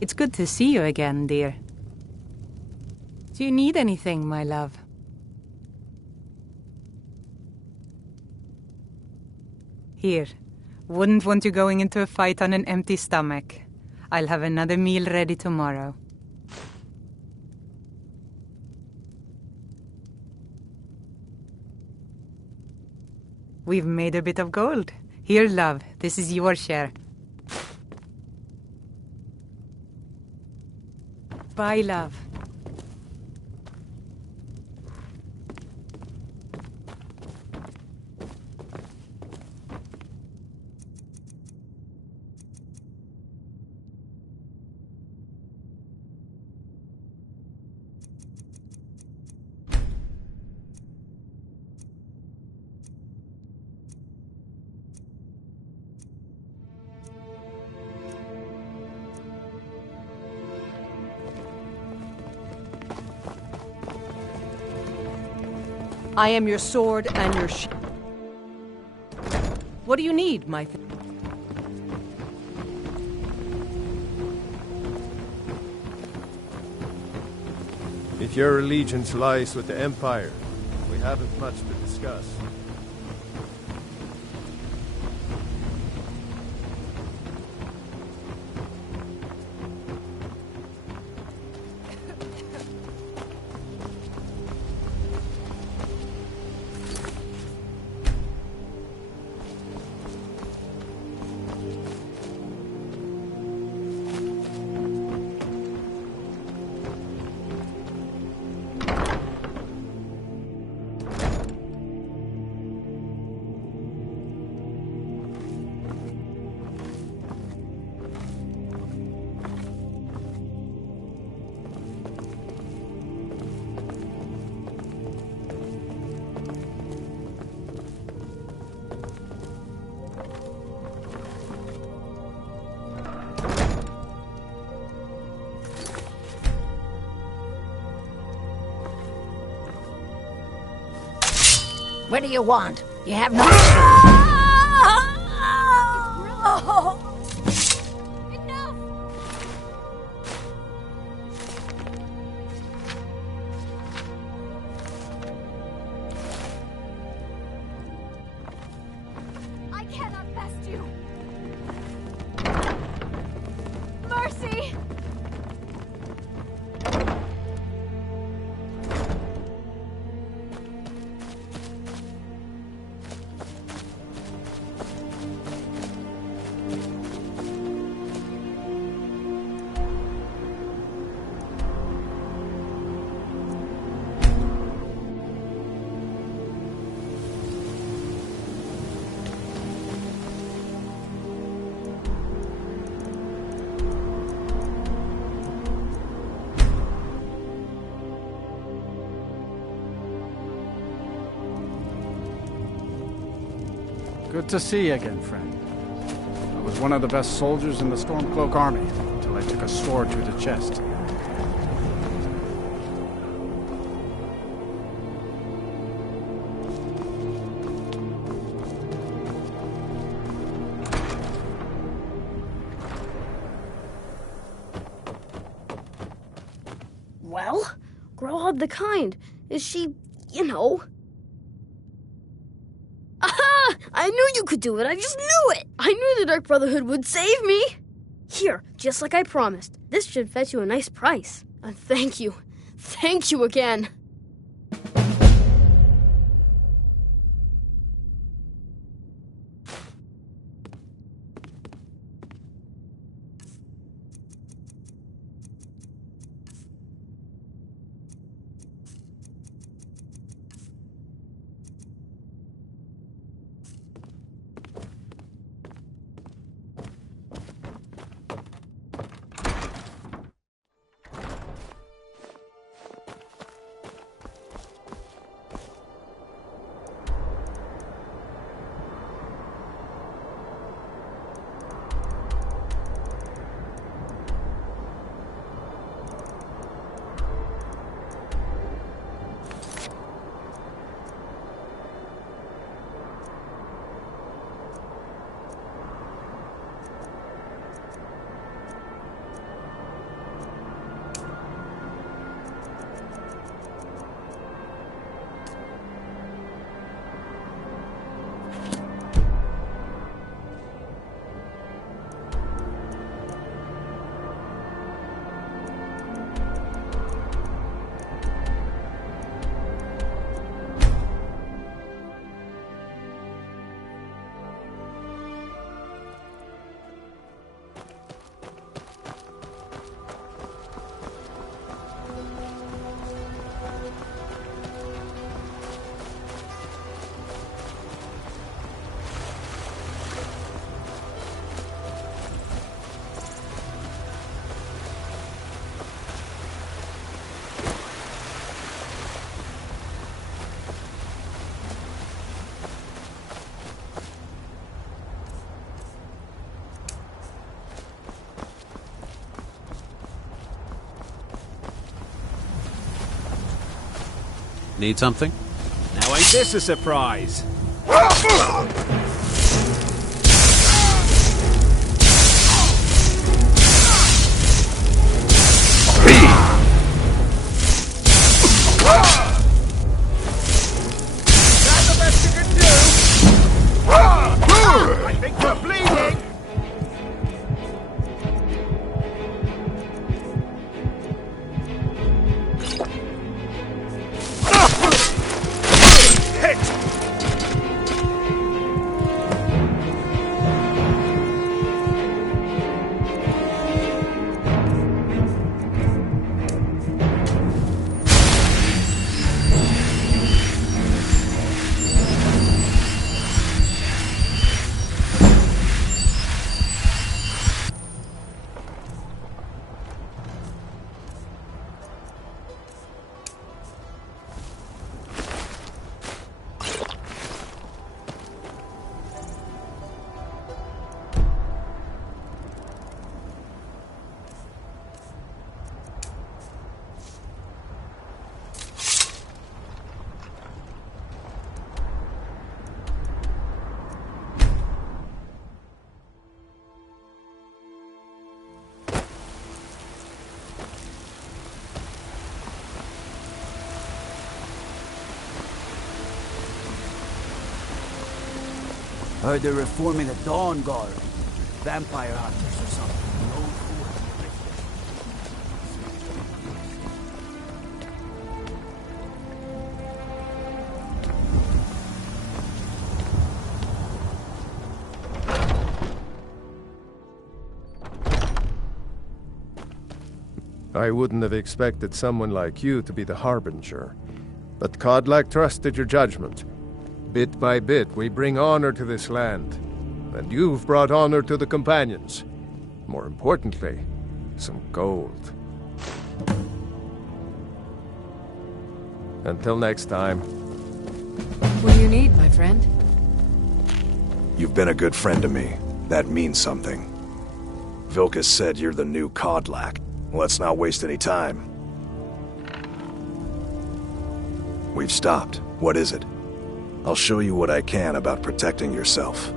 It's good to see you again, dear. Do you need anything, my love? Here. Wouldn't want you going into a fight on an empty stomach. I'll have another meal ready tomorrow. We've made a bit of gold. Here, love. This is your share. Bye, love. I am your sword and your shield. What do you need, my friend? If your allegiance lies with the Empire, we haven't much to discuss. What do you want? You have no... I cannot best you. Mercy! Good to see you again, friend. I was one of the best soldiers in the Stormcloak army until I took a sword to the chest. Well, Growhub the Kind. Is she, you know... Aha! I knew you could do it. I just knew it. I knew the Dark Brotherhood would save me. Here, just like I promised. This should fetch you a nice price. And thank you. Thank you again. Need something? Now ain't this a surprise? That's the best you can do! I think you're bleeding! Heard they're reforming the Dawn Guard. Vampire hunters or something. No I wouldn't have expected someone like you to be the harbinger. But Kodlak trusted your judgment. Bit by bit, we bring honor to this land. And you've brought honor to the companions. More importantly, some gold. Until next time. What do you need, my friend? You've been a good friend to me. That means something. Vilkas said you're the new Kodlak. Let's not waste any time. We've stopped. What is it? I'll show you what I can about protecting yourself.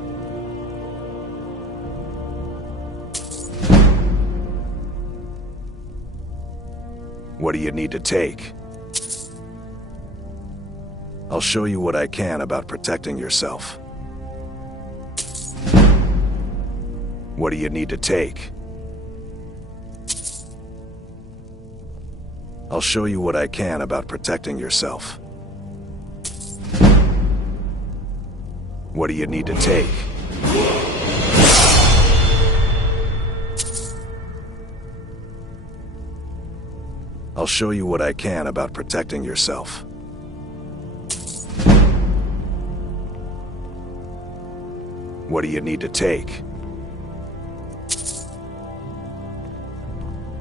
What do you need to take? I'll show you what I can about protecting yourself. What do you need to take? I'll show you what I can about protecting yourself. What do you need to take? I'll show you what I can about protecting yourself. What do you need to take?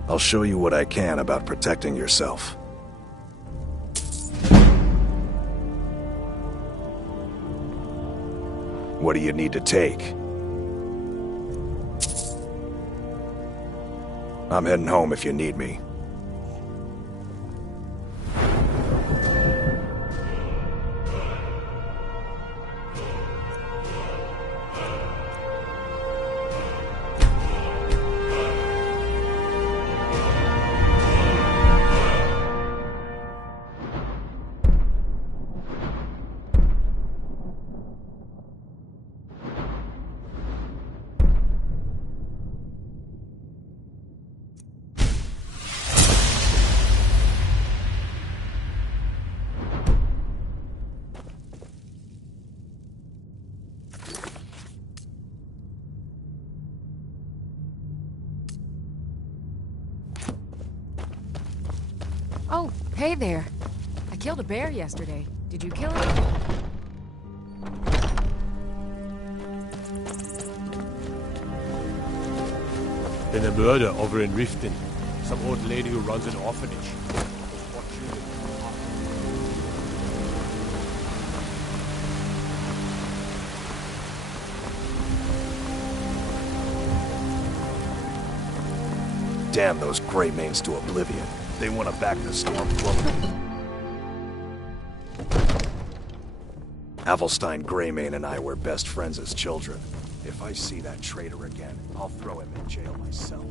I'll show you what I can about protecting yourself. What do you need to take? I'm heading home if you need me. Oh, hey there. I killed a bear yesterday. Did you kill it? Been a murder over in Riften. Some old lady who runs an orphanage. Damn those Greymanes to oblivion. They want to back the Stormcloak. Avelstein Greymane and I were best friends as children. If I see that traitor again, I'll throw him in jail myself.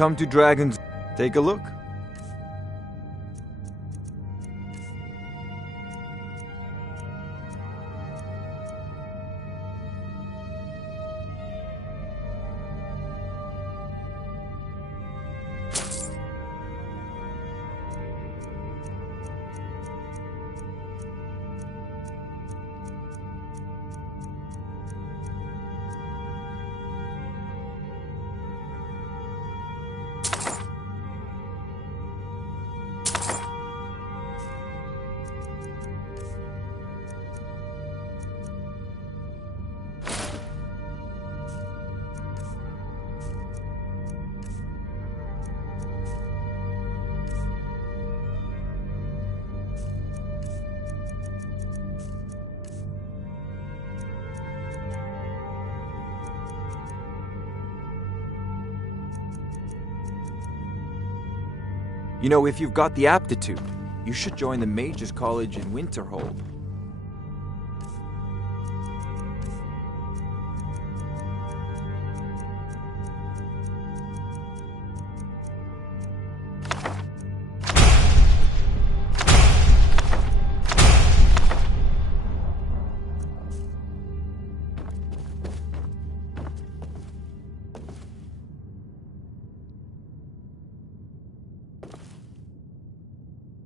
Come to Dragon's. Take a look. You know, if you've got the aptitude, you should join the Mages College in Winterhold.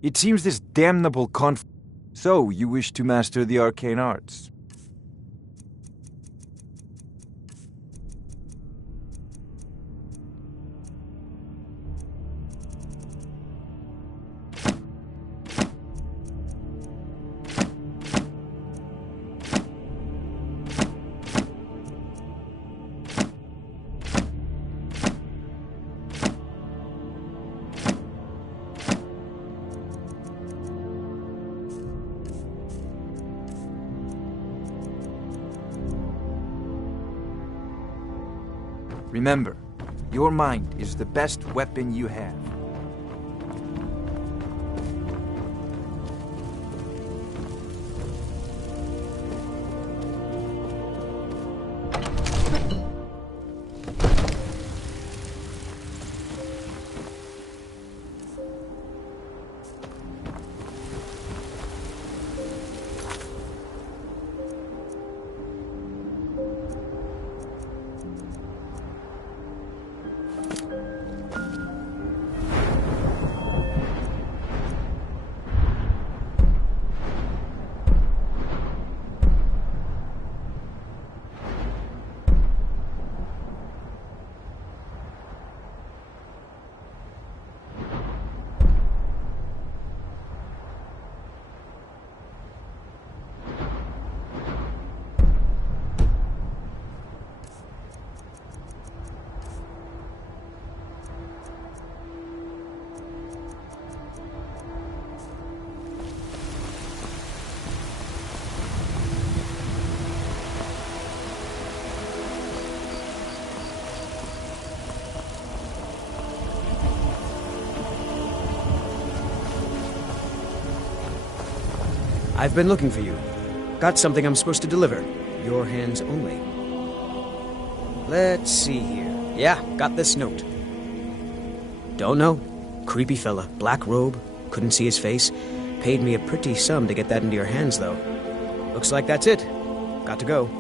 It seems this damnable So, you wish to master the arcane arts? Remember, your mind is the best weapon you have. I've been looking for you. Got something I'm supposed to deliver. Your hands only. Let's see here. Yeah, got this note. Don't know. Creepy fella. Black robe. Couldn't see his face. Paid me a pretty sum to get that into your hands, though. Looks like that's it. Got to go.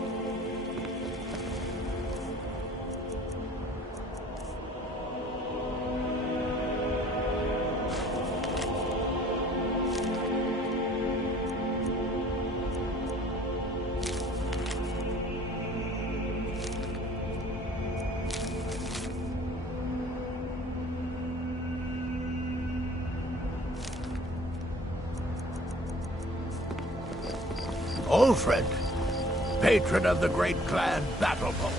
Ulfred, patron of the great clan battle poem.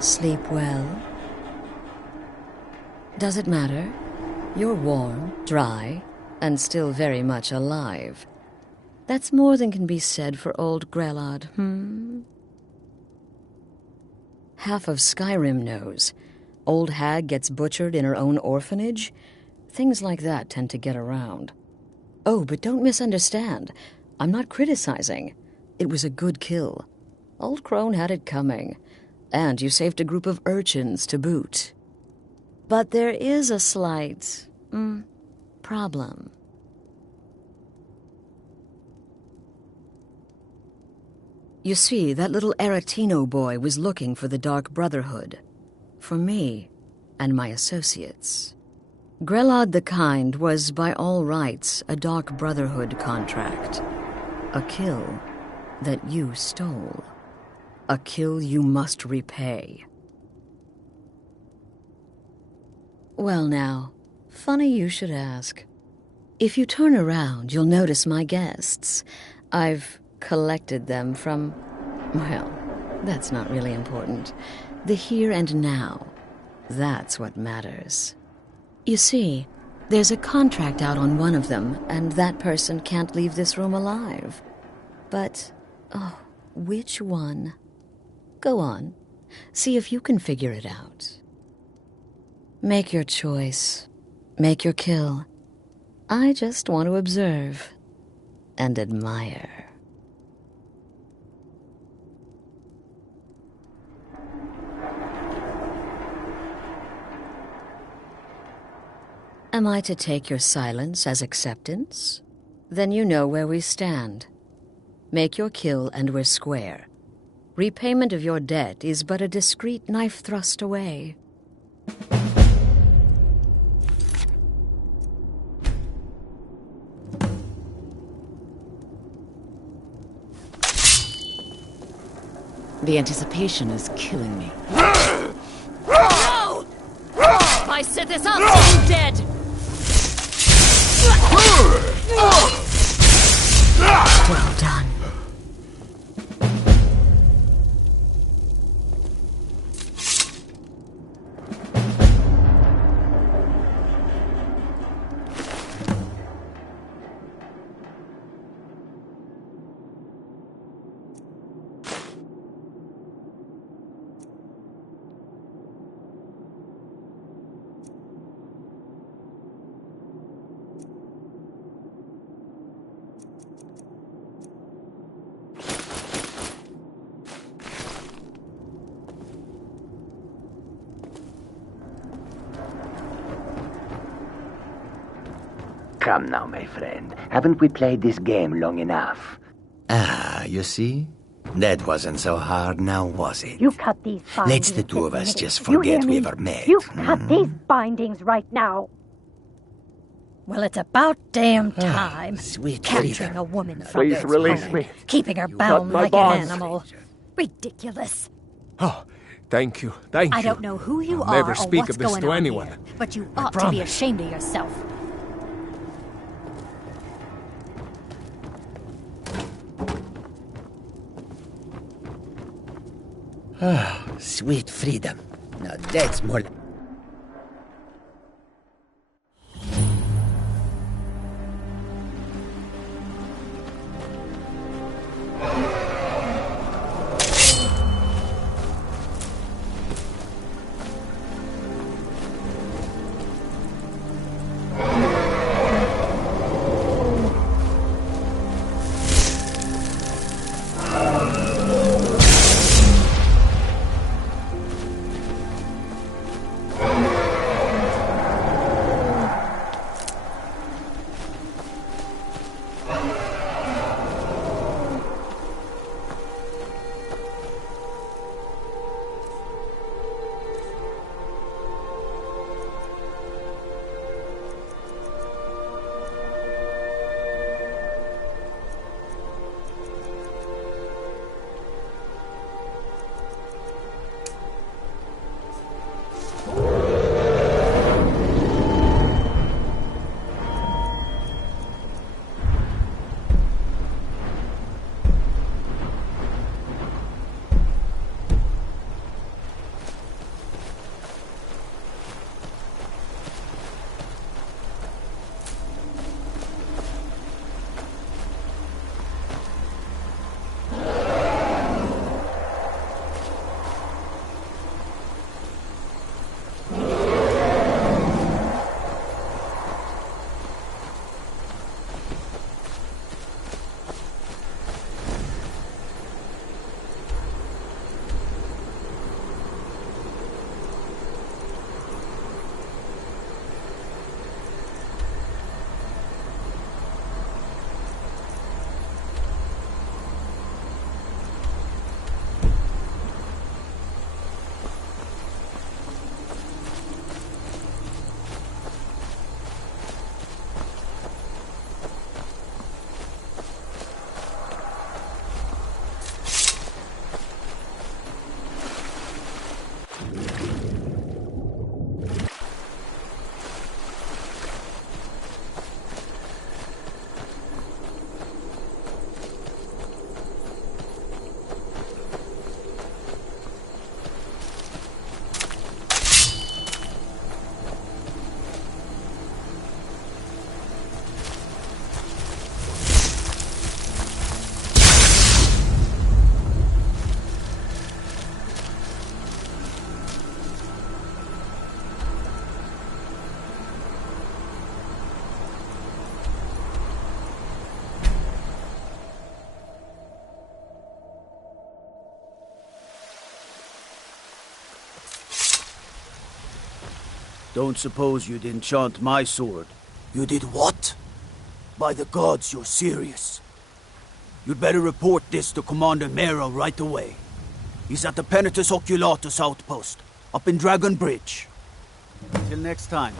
Sleep well? Does it matter? You're warm, dry, and still very much alive. That's more than can be said for old Grelod, Half of Skyrim knows. Old hag gets butchered in her own orphanage. Things like that tend to get around. Oh, but don't misunderstand. I'm not criticizing. It was a good kill. Old crone had it coming. And you saved a group of urchins to boot. But there is a slight, problem. You see, that little Aretino boy was looking for the Dark Brotherhood. For me and my associates. Grelod the Kind was, by all rights, a Dark Brotherhood contract. A kill that you stole. A kill you must repay. Well now, funny you should ask. If you turn around, you'll notice my guests. I've collected them from, well, that's not really important. The here and now. That's what matters. You see, there's a contract out on one of them, and that person can't leave this room alive. But, which one? Go on. See if you can figure it out. Make your choice. Make your kill. I just want to observe and admire. Am I to take your silence as acceptance? Then you know where we stand. Make your kill and we're square. Repayment of your debt is but a discreet knife thrust away. The anticipation is killing me. No! If I set this up, I'm dead! Well done. Come now, my friend. Haven't we played this game long enough? Ah, you see? That wasn't so hard now, was it? You cut these bindings. Let's the two of us just You hear forget we me? ever met. You cut these bindings right now. Well, it's about damn time. Sweet Capturing freedom. a woman from Please this release home, me. keeping her cut bound my like bonds. an animal. Ridiculous. Oh, thank you, thank you. I don't know who you I'll are never or speak what's of this going to on anyone. here, but you I ought to be promise. ashamed of yourself. Oh, sweet freedom. Now that's more... Don't suppose you'd enchant my sword. You did what? By the gods, you're serious. You'd better report this to Commander Mero right away. He's at the Penitus Oculatus outpost, up in Dragon Bridge. Till next time.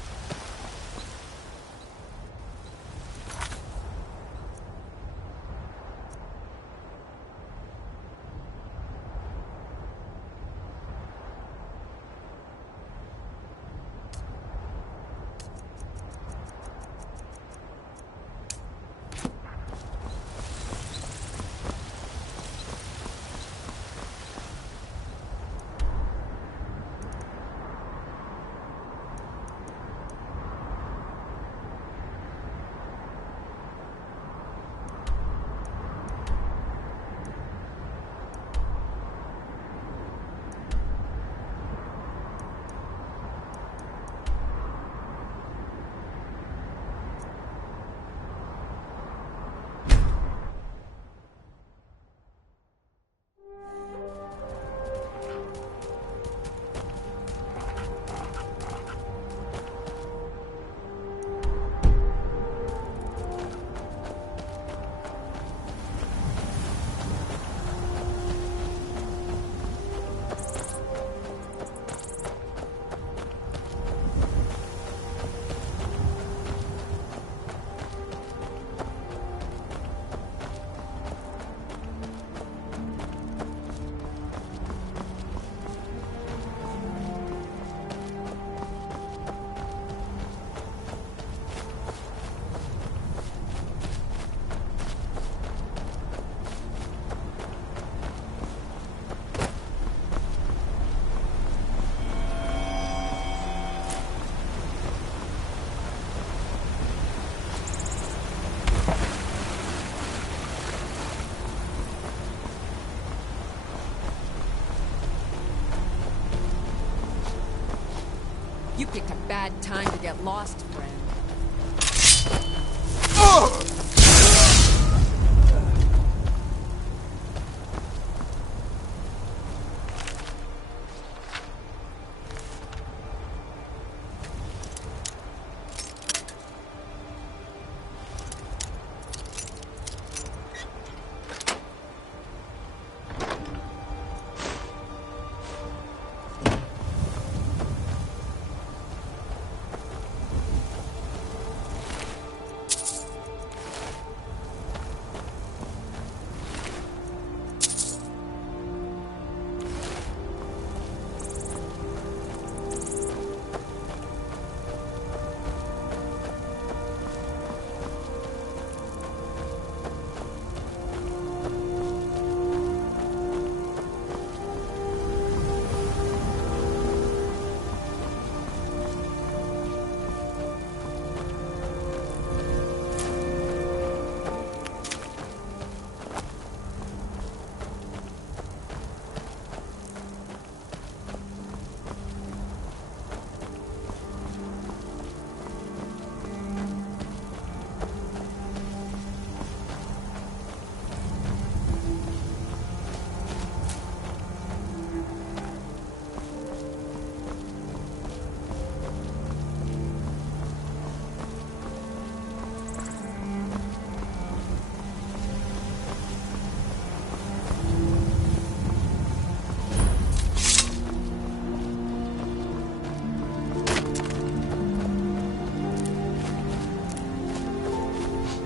You picked a bad time to get lost, friend.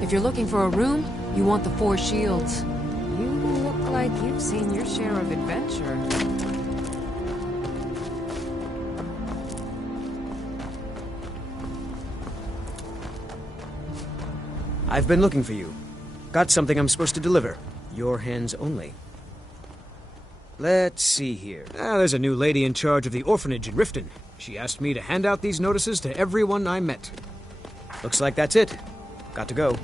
If you're looking for a room, you want the Four Shields. You look like you've seen your share of adventure. I've been looking for you. Got something I'm supposed to deliver. Your hands only. Let's see here. There's a new lady in charge of the orphanage in Riften. She asked me to hand out these notices to everyone I met. Looks like that's it. Got to go.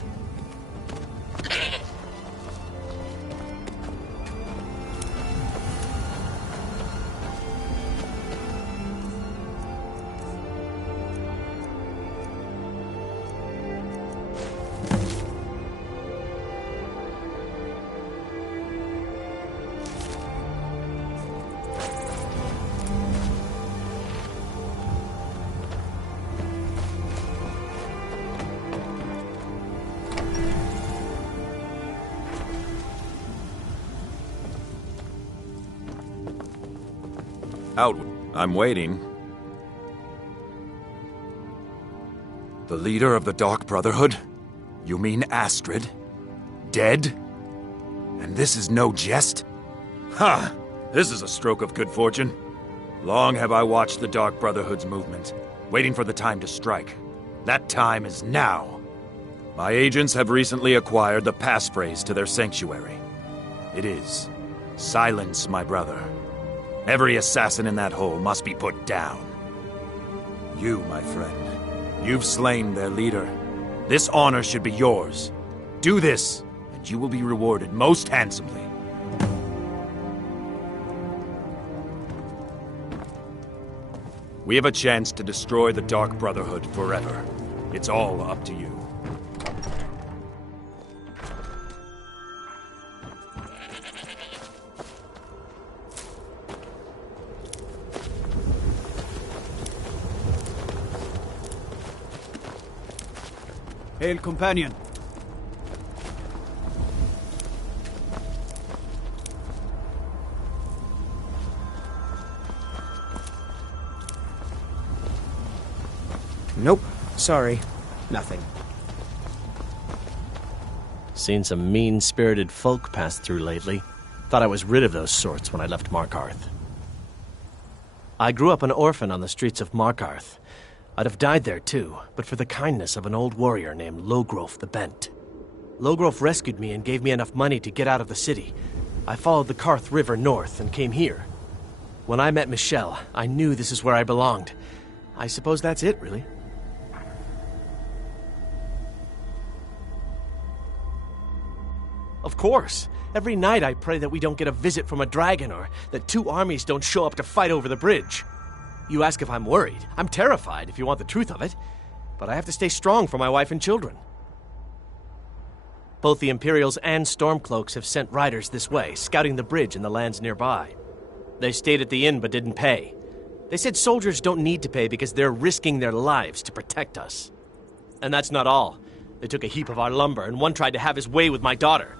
Out. I'm waiting. The leader of the Dark Brotherhood? You mean Astrid? Dead? And this is no jest? Ha! This is a stroke of good fortune. Long have I watched the Dark Brotherhood's movement, waiting for the time to strike. That time is now. My agents have recently acquired the passphrase to their sanctuary. It is, "Silence, my brother. Every assassin in that hole must be put down." You, my friend, you've slain their leader. This honor should be yours. Do this, and you will be rewarded most handsomely. We have a chance to destroy the Dark Brotherhood forever. It's all up to you. Hail, companion. Nope. Sorry. Nothing. Seen some mean-spirited folk pass through lately. Thought I was rid of those sorts when I left Markarth. I grew up an orphan on the streets of Markarth. I'd have died there too, but for the kindness of an old warrior named Logrof the Bent. Logrof rescued me and gave me enough money to get out of the city. I followed the Karth River north and came here. When I met Michelle, I knew this is where I belonged. I suppose that's it, really. Of course. Every night I pray that we don't get a visit from a dragon or that two armies don't show up to fight over the bridge. You ask if I'm worried. I'm terrified, if you want the truth of it. But I have to stay strong for my wife and children. Both the Imperials and Stormcloaks have sent riders this way, scouting the bridge and the lands nearby. They stayed at the inn but didn't pay. They said soldiers don't need to pay because they're risking their lives to protect us. And that's not all. They took a heap of our lumber, and one tried to have his way with my daughter.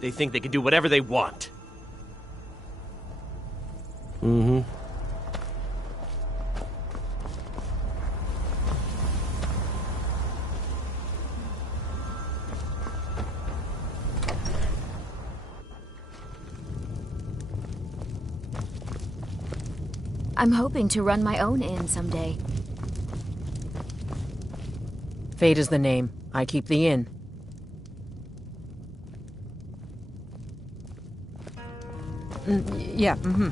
They think they can do whatever they want. Mm-hmm. I'm hoping to run my own inn someday. Fate is the name. I keep the inn. Yeah, mm-hmm.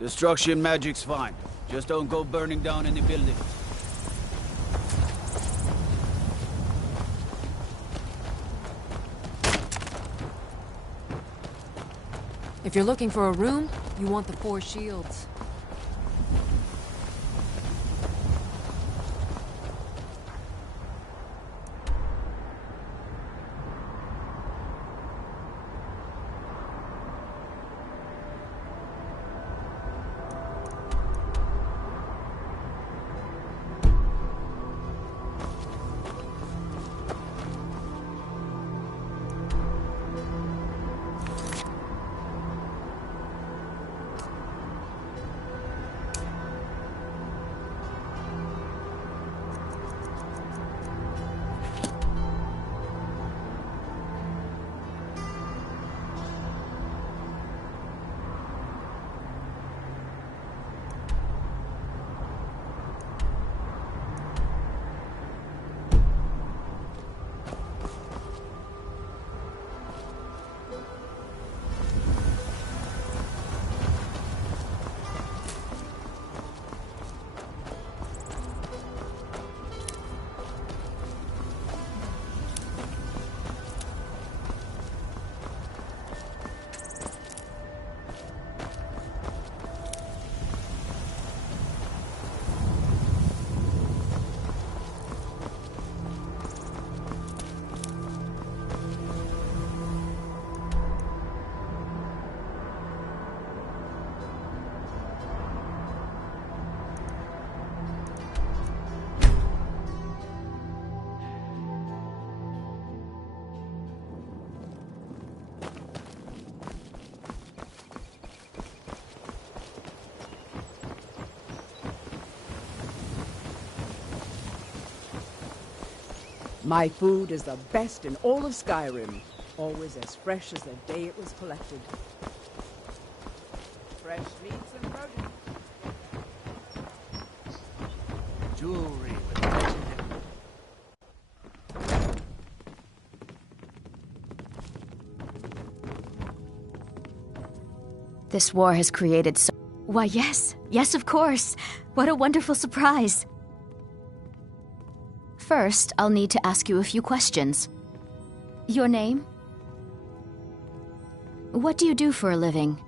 Destruction magic's fine. Just don't go burning down any buildings. If you're looking for a room, you want the 4 shields. My food is the best in all of Skyrim. Always as fresh as the day it was collected. Fresh meats and produce. Jewelry with legendary. This war has created so... Why, yes. Yes, of course. What a wonderful surprise. First, I'll need to ask you a few questions. Your name? What do you do for a living?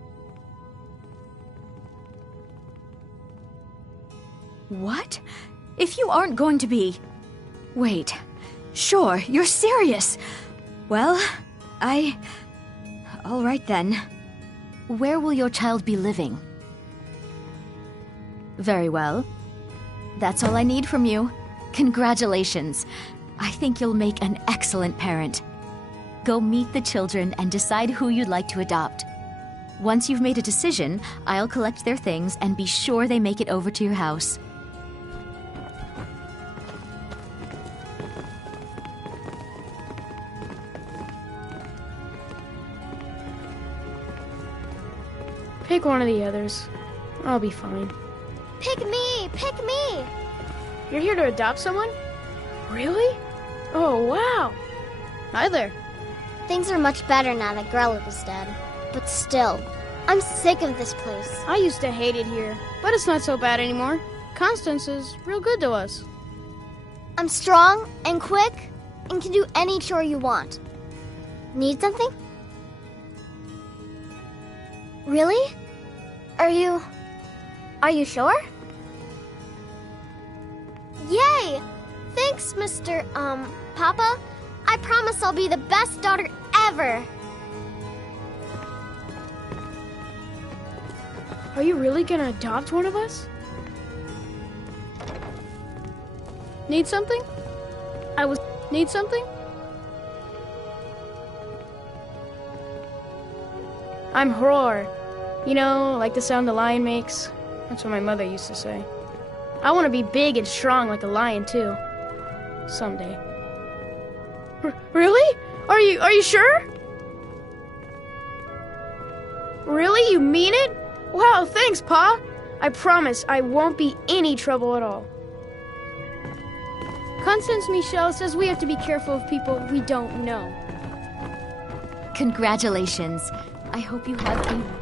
What? If you aren't going to be... Wait. Sure, you're serious. Well, all right then. Where will your child be living? Very well. That's all I need from you. Congratulations. I think you'll make an excellent parent. Go meet the children and decide who you'd like to adopt. Once you've made a decision, I'll collect their things and be sure they make it over to your house. Pick one of the others. I'll be fine. Pick me! Pick me! You're here to adopt someone? Really? Oh, wow! Hi there. Things are much better now that Grellic is dead. But still, I'm sick of this place. I used to hate it here, but it's not so bad anymore. Constance is real good to us. I'm strong and quick and can do any chore you want. Need something? Really? Are you sure? Yay! Thanks, Mr. Papa. I promise I'll be the best daughter ever. Are you really gonna adopt one of us? Need something? Need something? I'm Hror. You know, like the sound the lion makes. That's what my mother used to say. I want to be big and strong like a lion, too. Someday. Really? Are you sure? Really? You mean it? Wow, thanks, Pa. I promise I won't be any trouble at all. Constance Michel says we have to be careful of people we don't know. Congratulations. I hope you have a...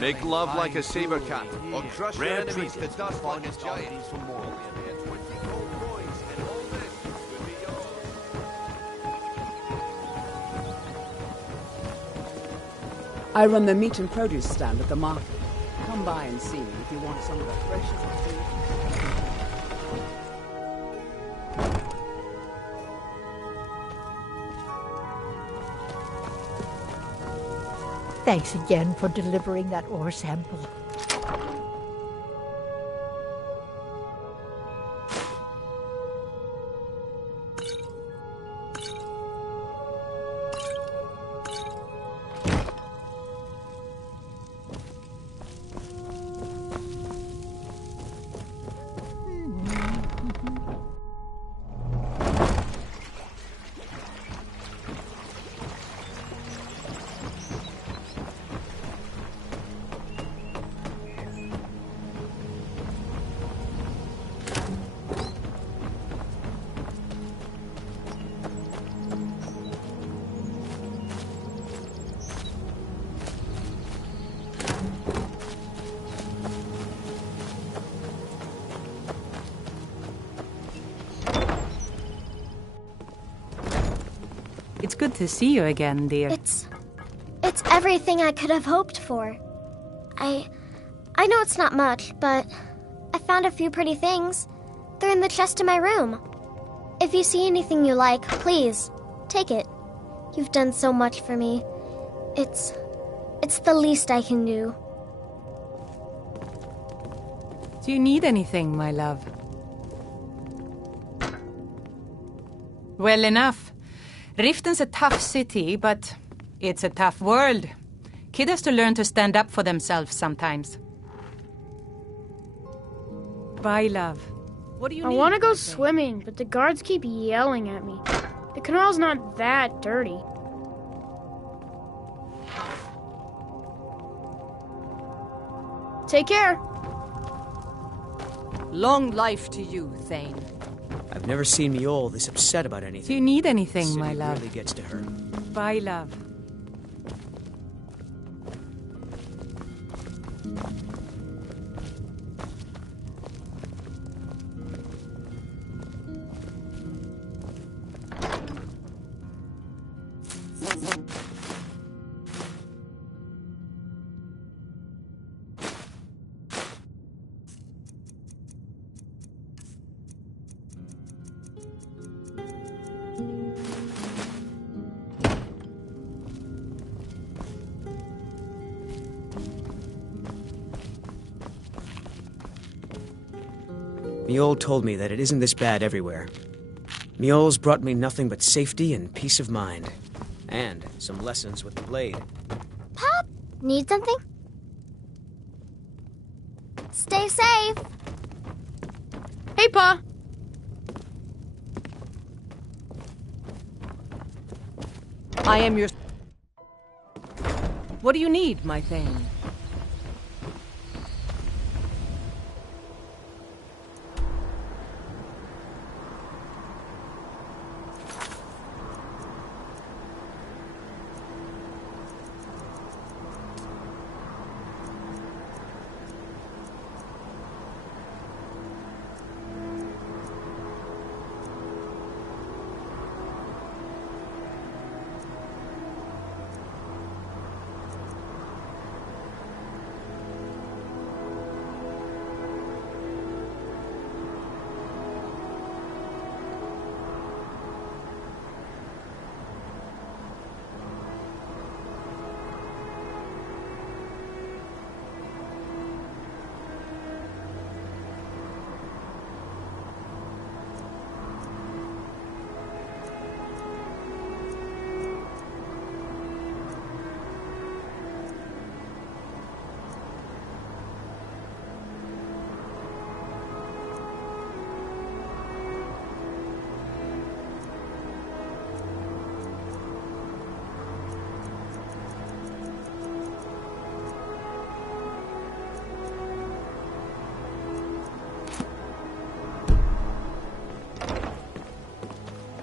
Make love like a saber cat, or crush your Rare enemies treat to that's dust like a finest giant. oddities from Morley. I run the meat and produce stand at the market. Come by and see me if you want some of the freshest food. Thanks again for delivering that ore sample. It's good to see you again, dear. It's everything I could have hoped for. I know it's not much, but I found a few pretty things. They're in the chest in my room. If you see anything you like, please, take it. You've done so much for me. It's the least I can do. Do you need anything, my love? Well enough. Riften's a tough city, but it's a tough world. Kid has to learn to stand up for themselves sometimes. Bye, love. What do you I need? want to go swimming, but the guards keep yelling at me. The canal's not that dirty. Take care. Long life to you, Thane. I've never seen Mjol this upset about anything. Do you need The anything, city my love? really gets to her. Bye, love. Mjol told me that it isn't this bad everywhere. Mjol's brought me nothing but safety and peace of mind. And some lessons with the blade. Pop, need something? Stay safe. Hey, Pa. I am your... What do you need, my Thane?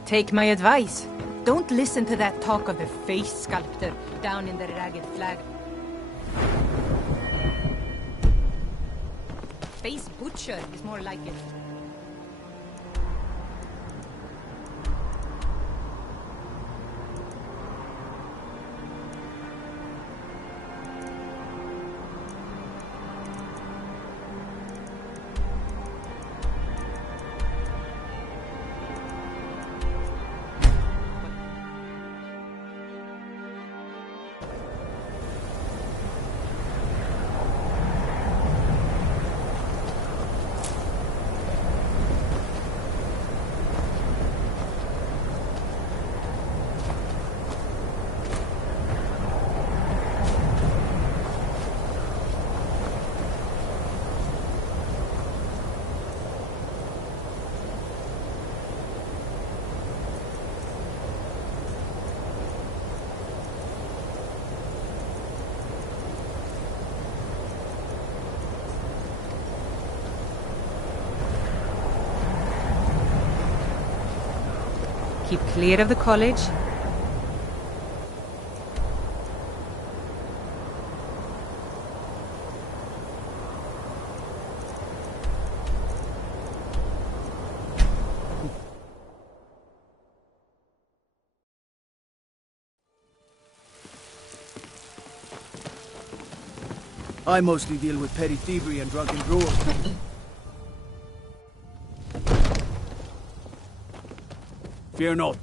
Take my advice. Don't listen to that talk of the face sculptor down in the ragged flag. Face butcher is more like it. Keep clear of the college. I mostly deal with petty thievery and drunken brewers. Fear not.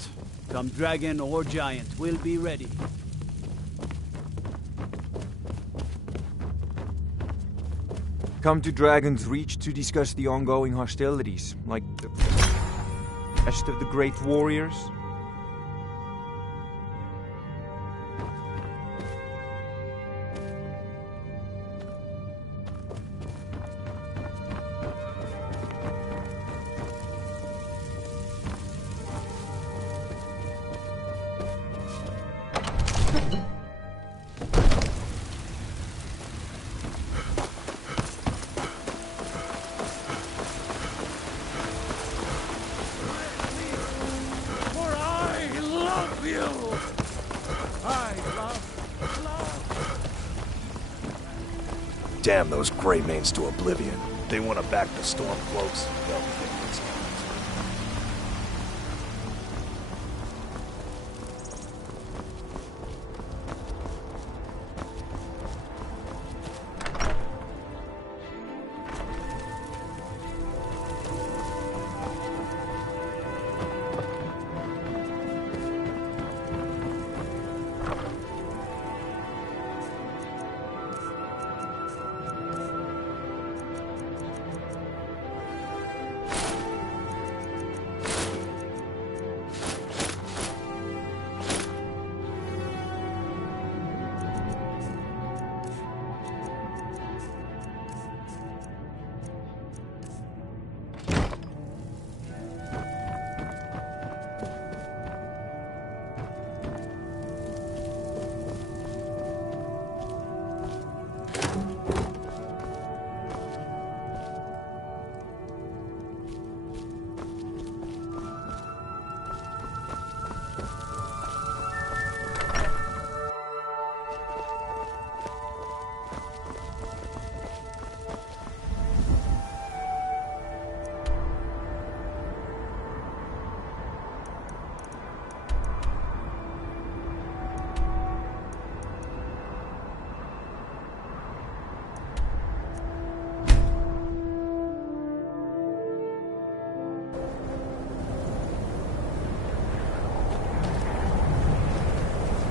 Come dragon or giant, we'll be ready. Come to Dragon's Reach to discuss the ongoing hostilities, like the rest of the great warriors. Damn those Grey Manes to oblivion. They want to back the Stormcloaks. They'll think it's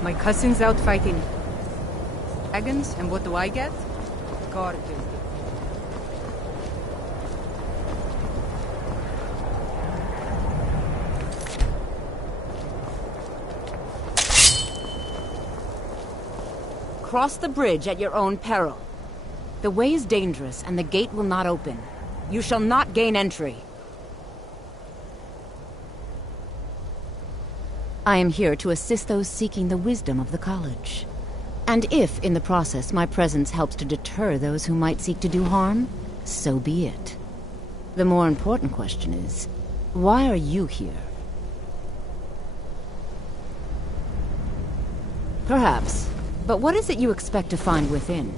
My cousin's out fighting dragons, and what do I get? Guarded. Cross the bridge at your own peril. The way is dangerous, and the gate will not open. You shall not gain entry. I am here to assist those seeking the wisdom of the college. And if, in the process, my presence helps to deter those who might seek to do harm, so be it. The more important question is, why are you here? Perhaps. But what is it you expect to find within?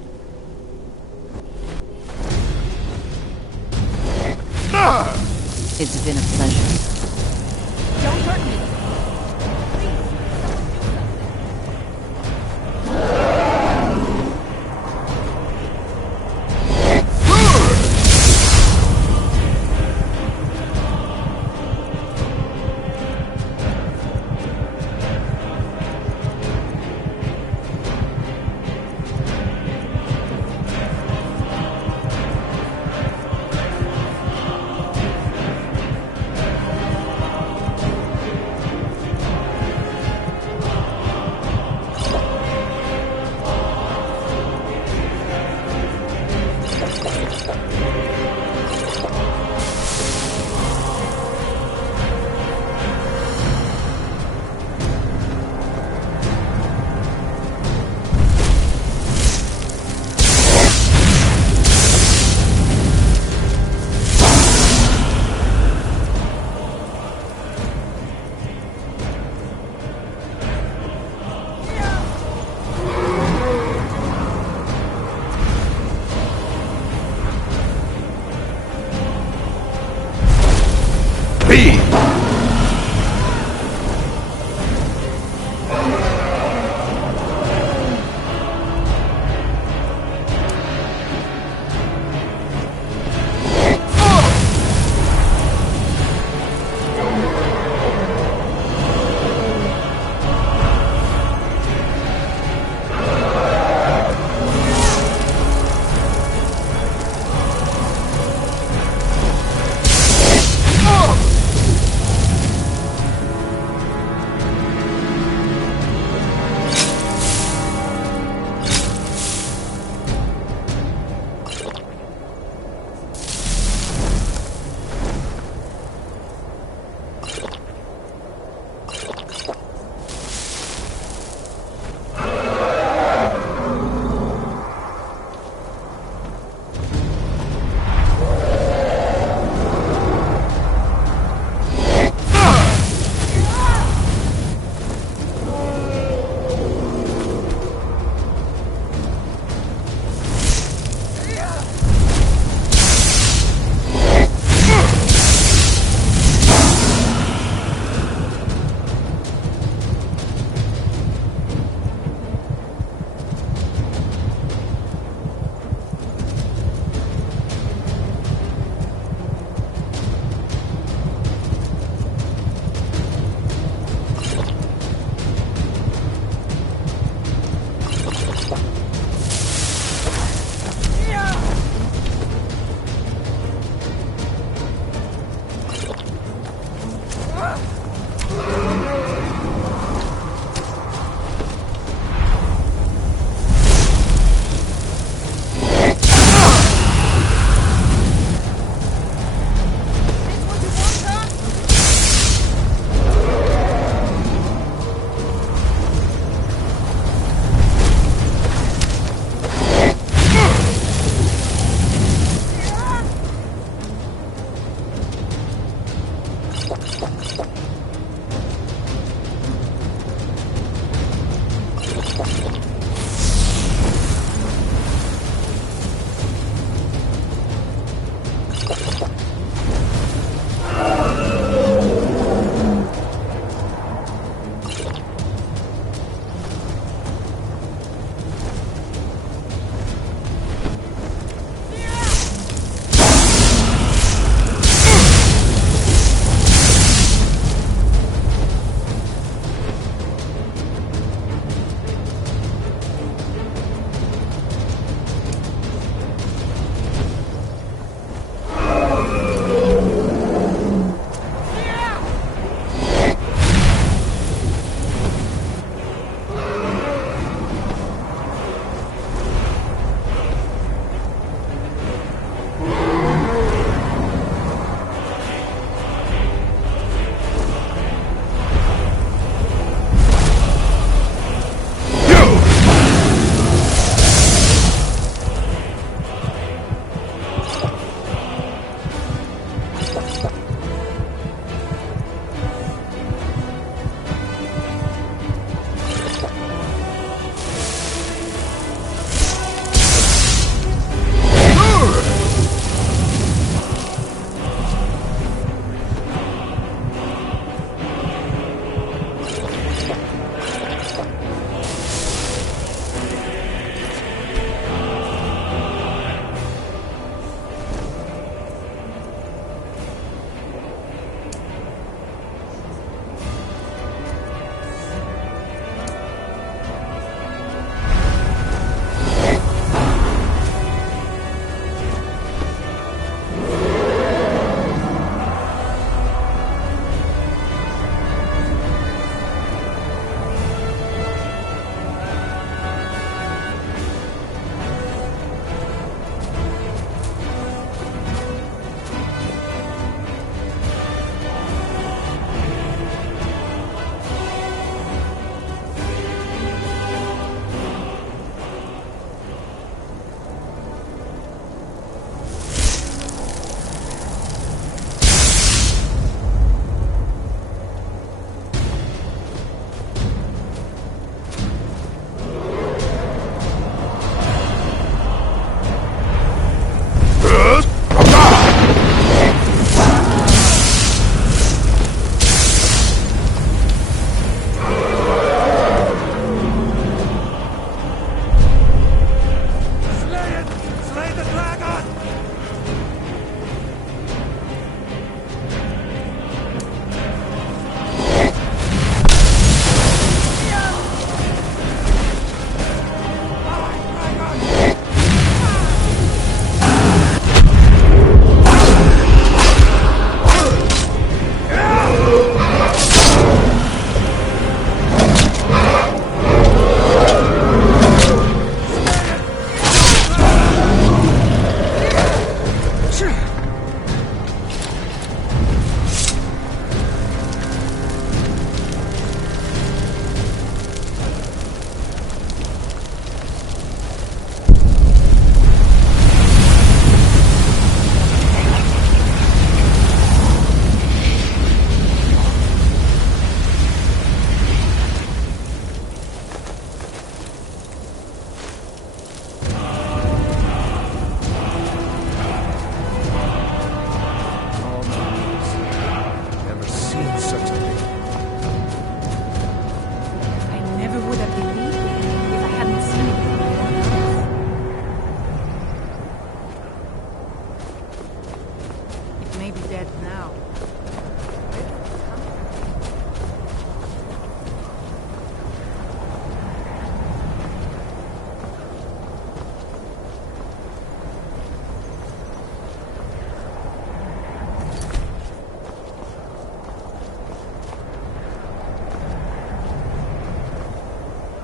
It's been a pleasure. Don't hurt me!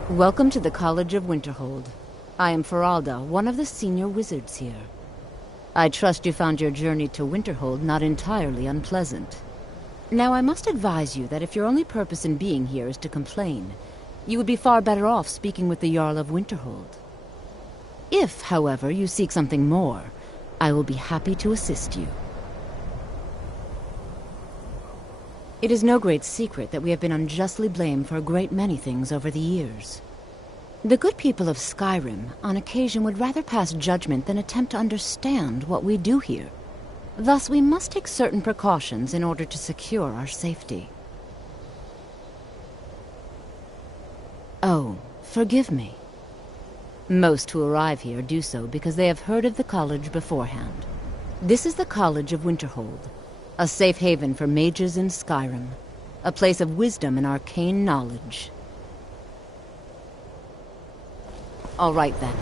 Welcome to the College of Winterhold. I am Feralda, one of the senior wizards here. I trust you found your journey to Winterhold not entirely unpleasant. Now, I must advise you that if your only purpose in being here is to complain, you would be far better off speaking with the Jarl of Winterhold. If, however, you seek something more, I will be happy to assist you. It is no great secret that we have been unjustly blamed for a great many things over the years. The good people of Skyrim, on occasion, would rather pass judgment than attempt to understand what we do here. Thus, we must take certain precautions in order to secure our safety. Oh, forgive me. Most who arrive here do so because they have heard of the college beforehand. This is the College of Winterhold, a safe haven for mages in Skyrim, a place of wisdom and arcane knowledge. All right, then.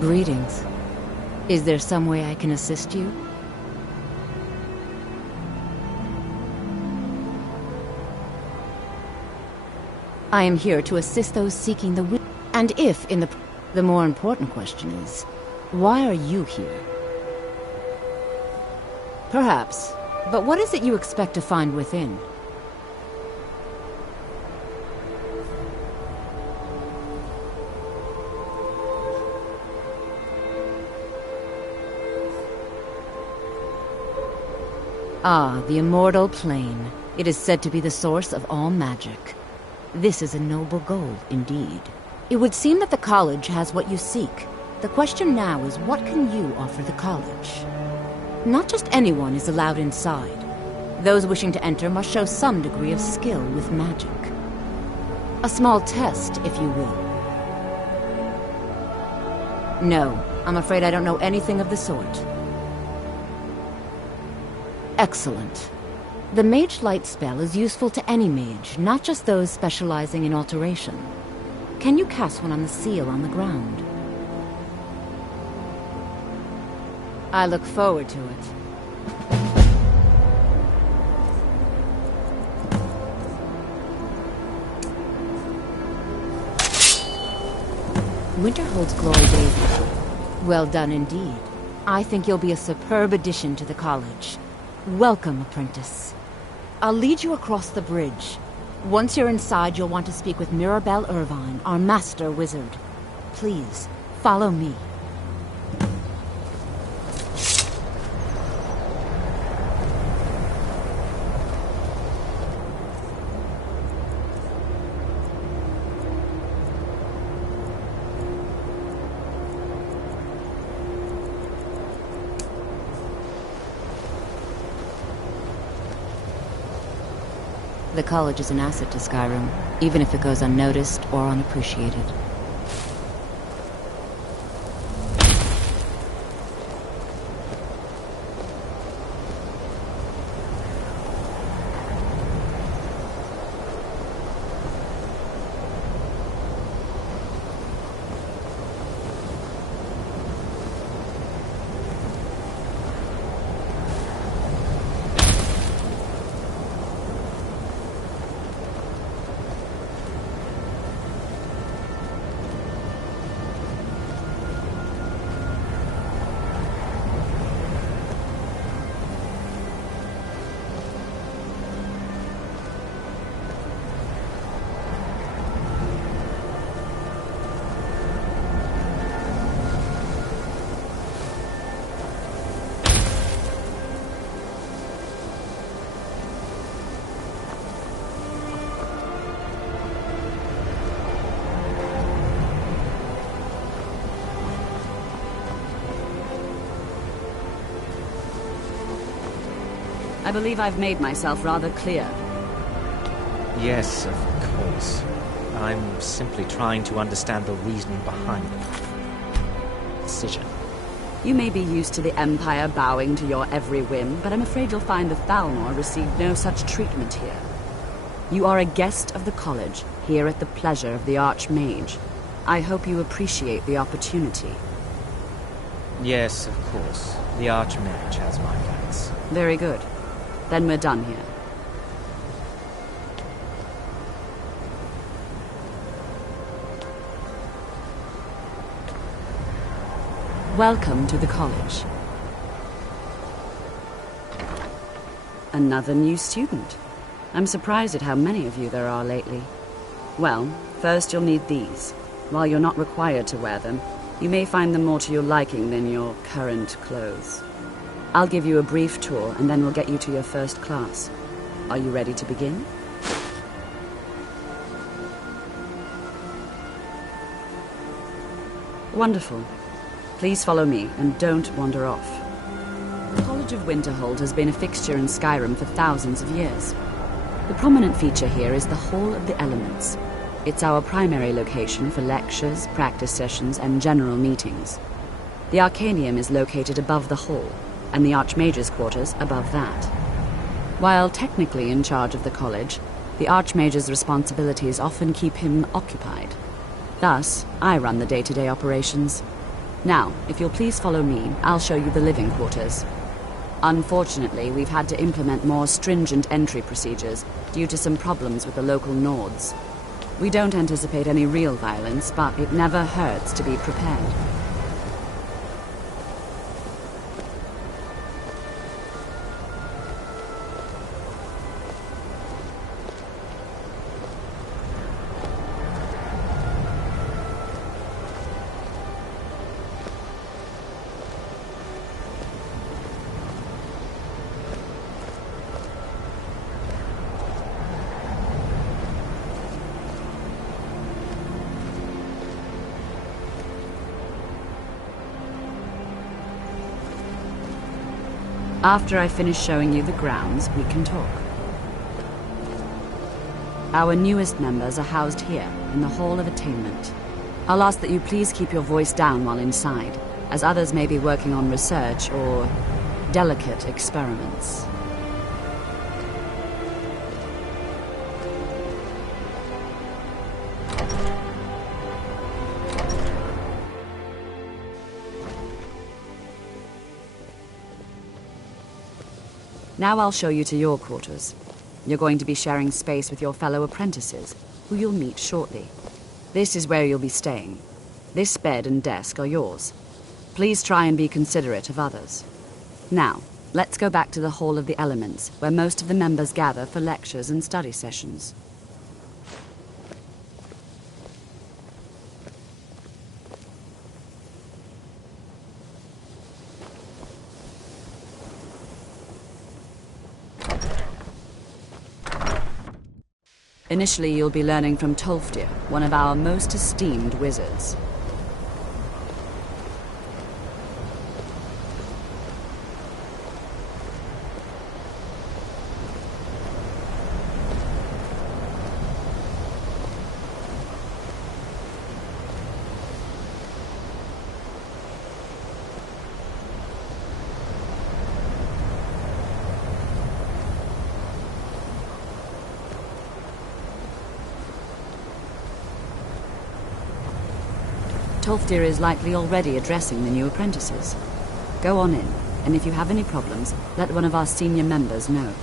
Greetings. Is there some way I can assist you? I am here to assist those seeking the wisdom. And if in the more important question is, why are you here? Perhaps, but what is it you expect to find within? Ah, the immortal plane. It is said to be the source of all magic. This is a noble goal, indeed. It would seem that the college has what you seek. The question now is, what can you offer the college? Not just anyone is allowed inside. Those wishing to enter must show some degree of skill with magic. A small test, if you will. No, I'm afraid I don't know anything of the sort. Excellent. The Mage Light spell is useful to any mage, not just those specializing in alteration. Can you cast one on the seal on the ground? I look forward to it. Winterhold's glory days. Well done indeed. I think you'll be a superb addition to the college. Welcome, apprentice. I'll lead you across the bridge. Once you're inside, you'll want to speak with Mirabelle Irvine, our master wizard. Please, follow me. The college is an asset to Skyrim, even if it goes unnoticed or unappreciated. I believe I've made myself rather clear. Yes, of course. I'm simply trying to understand the reasoning behind the decision. You may be used to the Empire bowing to your every whim, but I'm afraid you'll find the Thalmor received no such treatment here. You are a guest of the college, here at the pleasure of the Archmage. I hope you appreciate the opportunity. Yes, of course. The Archmage has my thanks. Very good. Then we're done here. Welcome to the college. Another new student. I'm surprised at how many of you there are lately. Well, first you'll need these. While you're not required to wear them, you may find them more to your liking than your current clothes. I'll give you a brief tour, and then we'll get you to your first class. Are you ready to begin? Wonderful. Please follow me, and don't wander off. The College of Winterhold has been a fixture in Skyrim for thousands of years. The prominent feature here is the Hall of the Elements. It's our primary location for lectures, practice sessions, and general meetings. The Arcanium is located above the hall, and the Archmage's quarters above that. While technically in charge of the college, the Archmage's responsibilities often keep him occupied. Thus, I run the day-to-day operations. Now, if you'll please follow me, I'll show you the living quarters. Unfortunately, we've had to implement more stringent entry procedures due to some problems with the local Nords. We don't anticipate any real violence, but it never hurts to be prepared. After I finish showing you the grounds, we can talk. Our newest members are housed here, in the Hall of Attainment. I'll ask that you please keep your voice down while inside, as others may be working on research or delicate experiments. Now I'll show you to your quarters. You're going to be sharing space with your fellow apprentices, who you'll meet shortly. This is where you'll be staying. This bed and desk are yours. Please try and be considerate of others. Now, let's go back to the Hall of the Elements, where most of the members gather for lectures and study sessions. Initially, you'll be learning from Tolfdir, one of our most esteemed wizards. Tolfdir is likely already addressing the new apprentices. Go on in, and if you have any problems, let one of our senior members know.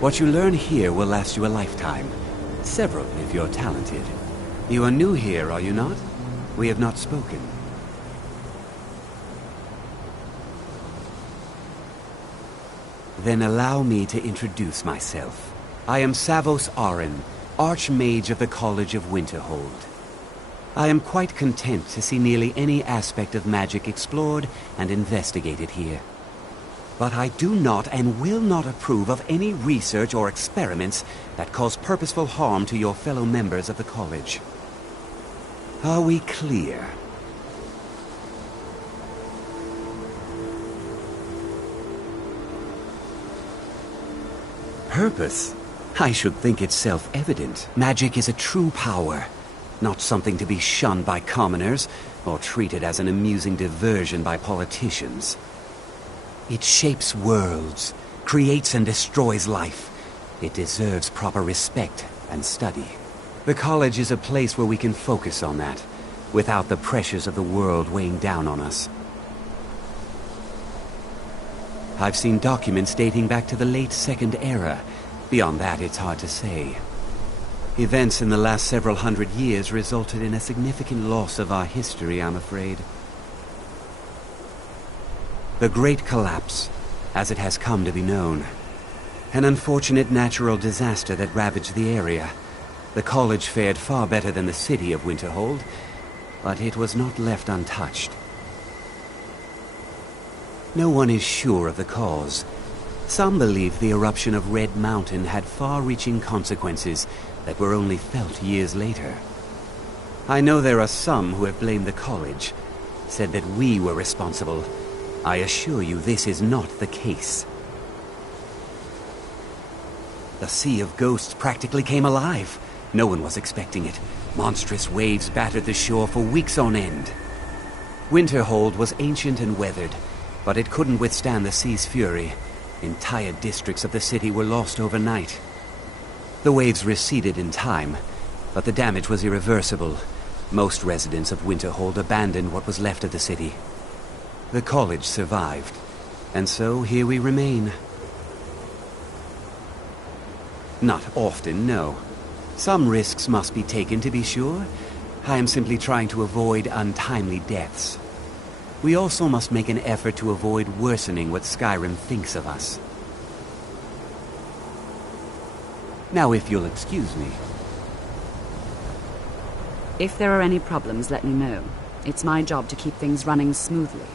What you learn here will last you a lifetime. Several, if you're talented. You are new here, are you not? We have not spoken. Then allow me to introduce myself. I am Savos Arin, Archmage of the College of Winterhold. I am quite content to see nearly any aspect of magic explored and investigated here. But I do not and will not approve of any research or experiments that cause purposeful harm to your fellow members of the college. Are we clear? Purpose? I should think it's self-evident. Magic is a true power, not something to be shunned by commoners or treated as an amusing diversion by politicians. It shapes worlds, creates and destroys life. It deserves proper respect and study. The college is a place where we can focus on that, without the pressures of the world weighing down on us. I've seen documents dating back to the late Second Era. Beyond that, it's hard to say. Events in the last several hundred years resulted in a significant loss of our history, I'm afraid. The Great Collapse, as it has come to be known. An unfortunate natural disaster that ravaged the area. The college fared far better than the city of Winterhold, but it was not left untouched. No one is sure of the cause. Some believe the eruption of Red Mountain had far-reaching consequences that were only felt years later. I know there are some who have blamed the college, said that we were responsible. I assure you this is not the case. The Sea of Ghosts practically came alive. No one was expecting it. Monstrous waves battered the shore for weeks on end. Winterhold was ancient and weathered, but it couldn't withstand the sea's fury. Entire districts of the city were lost overnight. The waves receded in time, but the damage was irreversible. Most residents of Winterhold abandoned what was left of the city. The college survived, and so here we remain. Not often, no. Some risks must be taken, to be sure. I am simply trying to avoid untimely deaths. We also must make an effort to avoid worsening what Skyrim thinks of us. Now, if you'll excuse me. If there are any problems, let me know. It's my job to keep things running smoothly.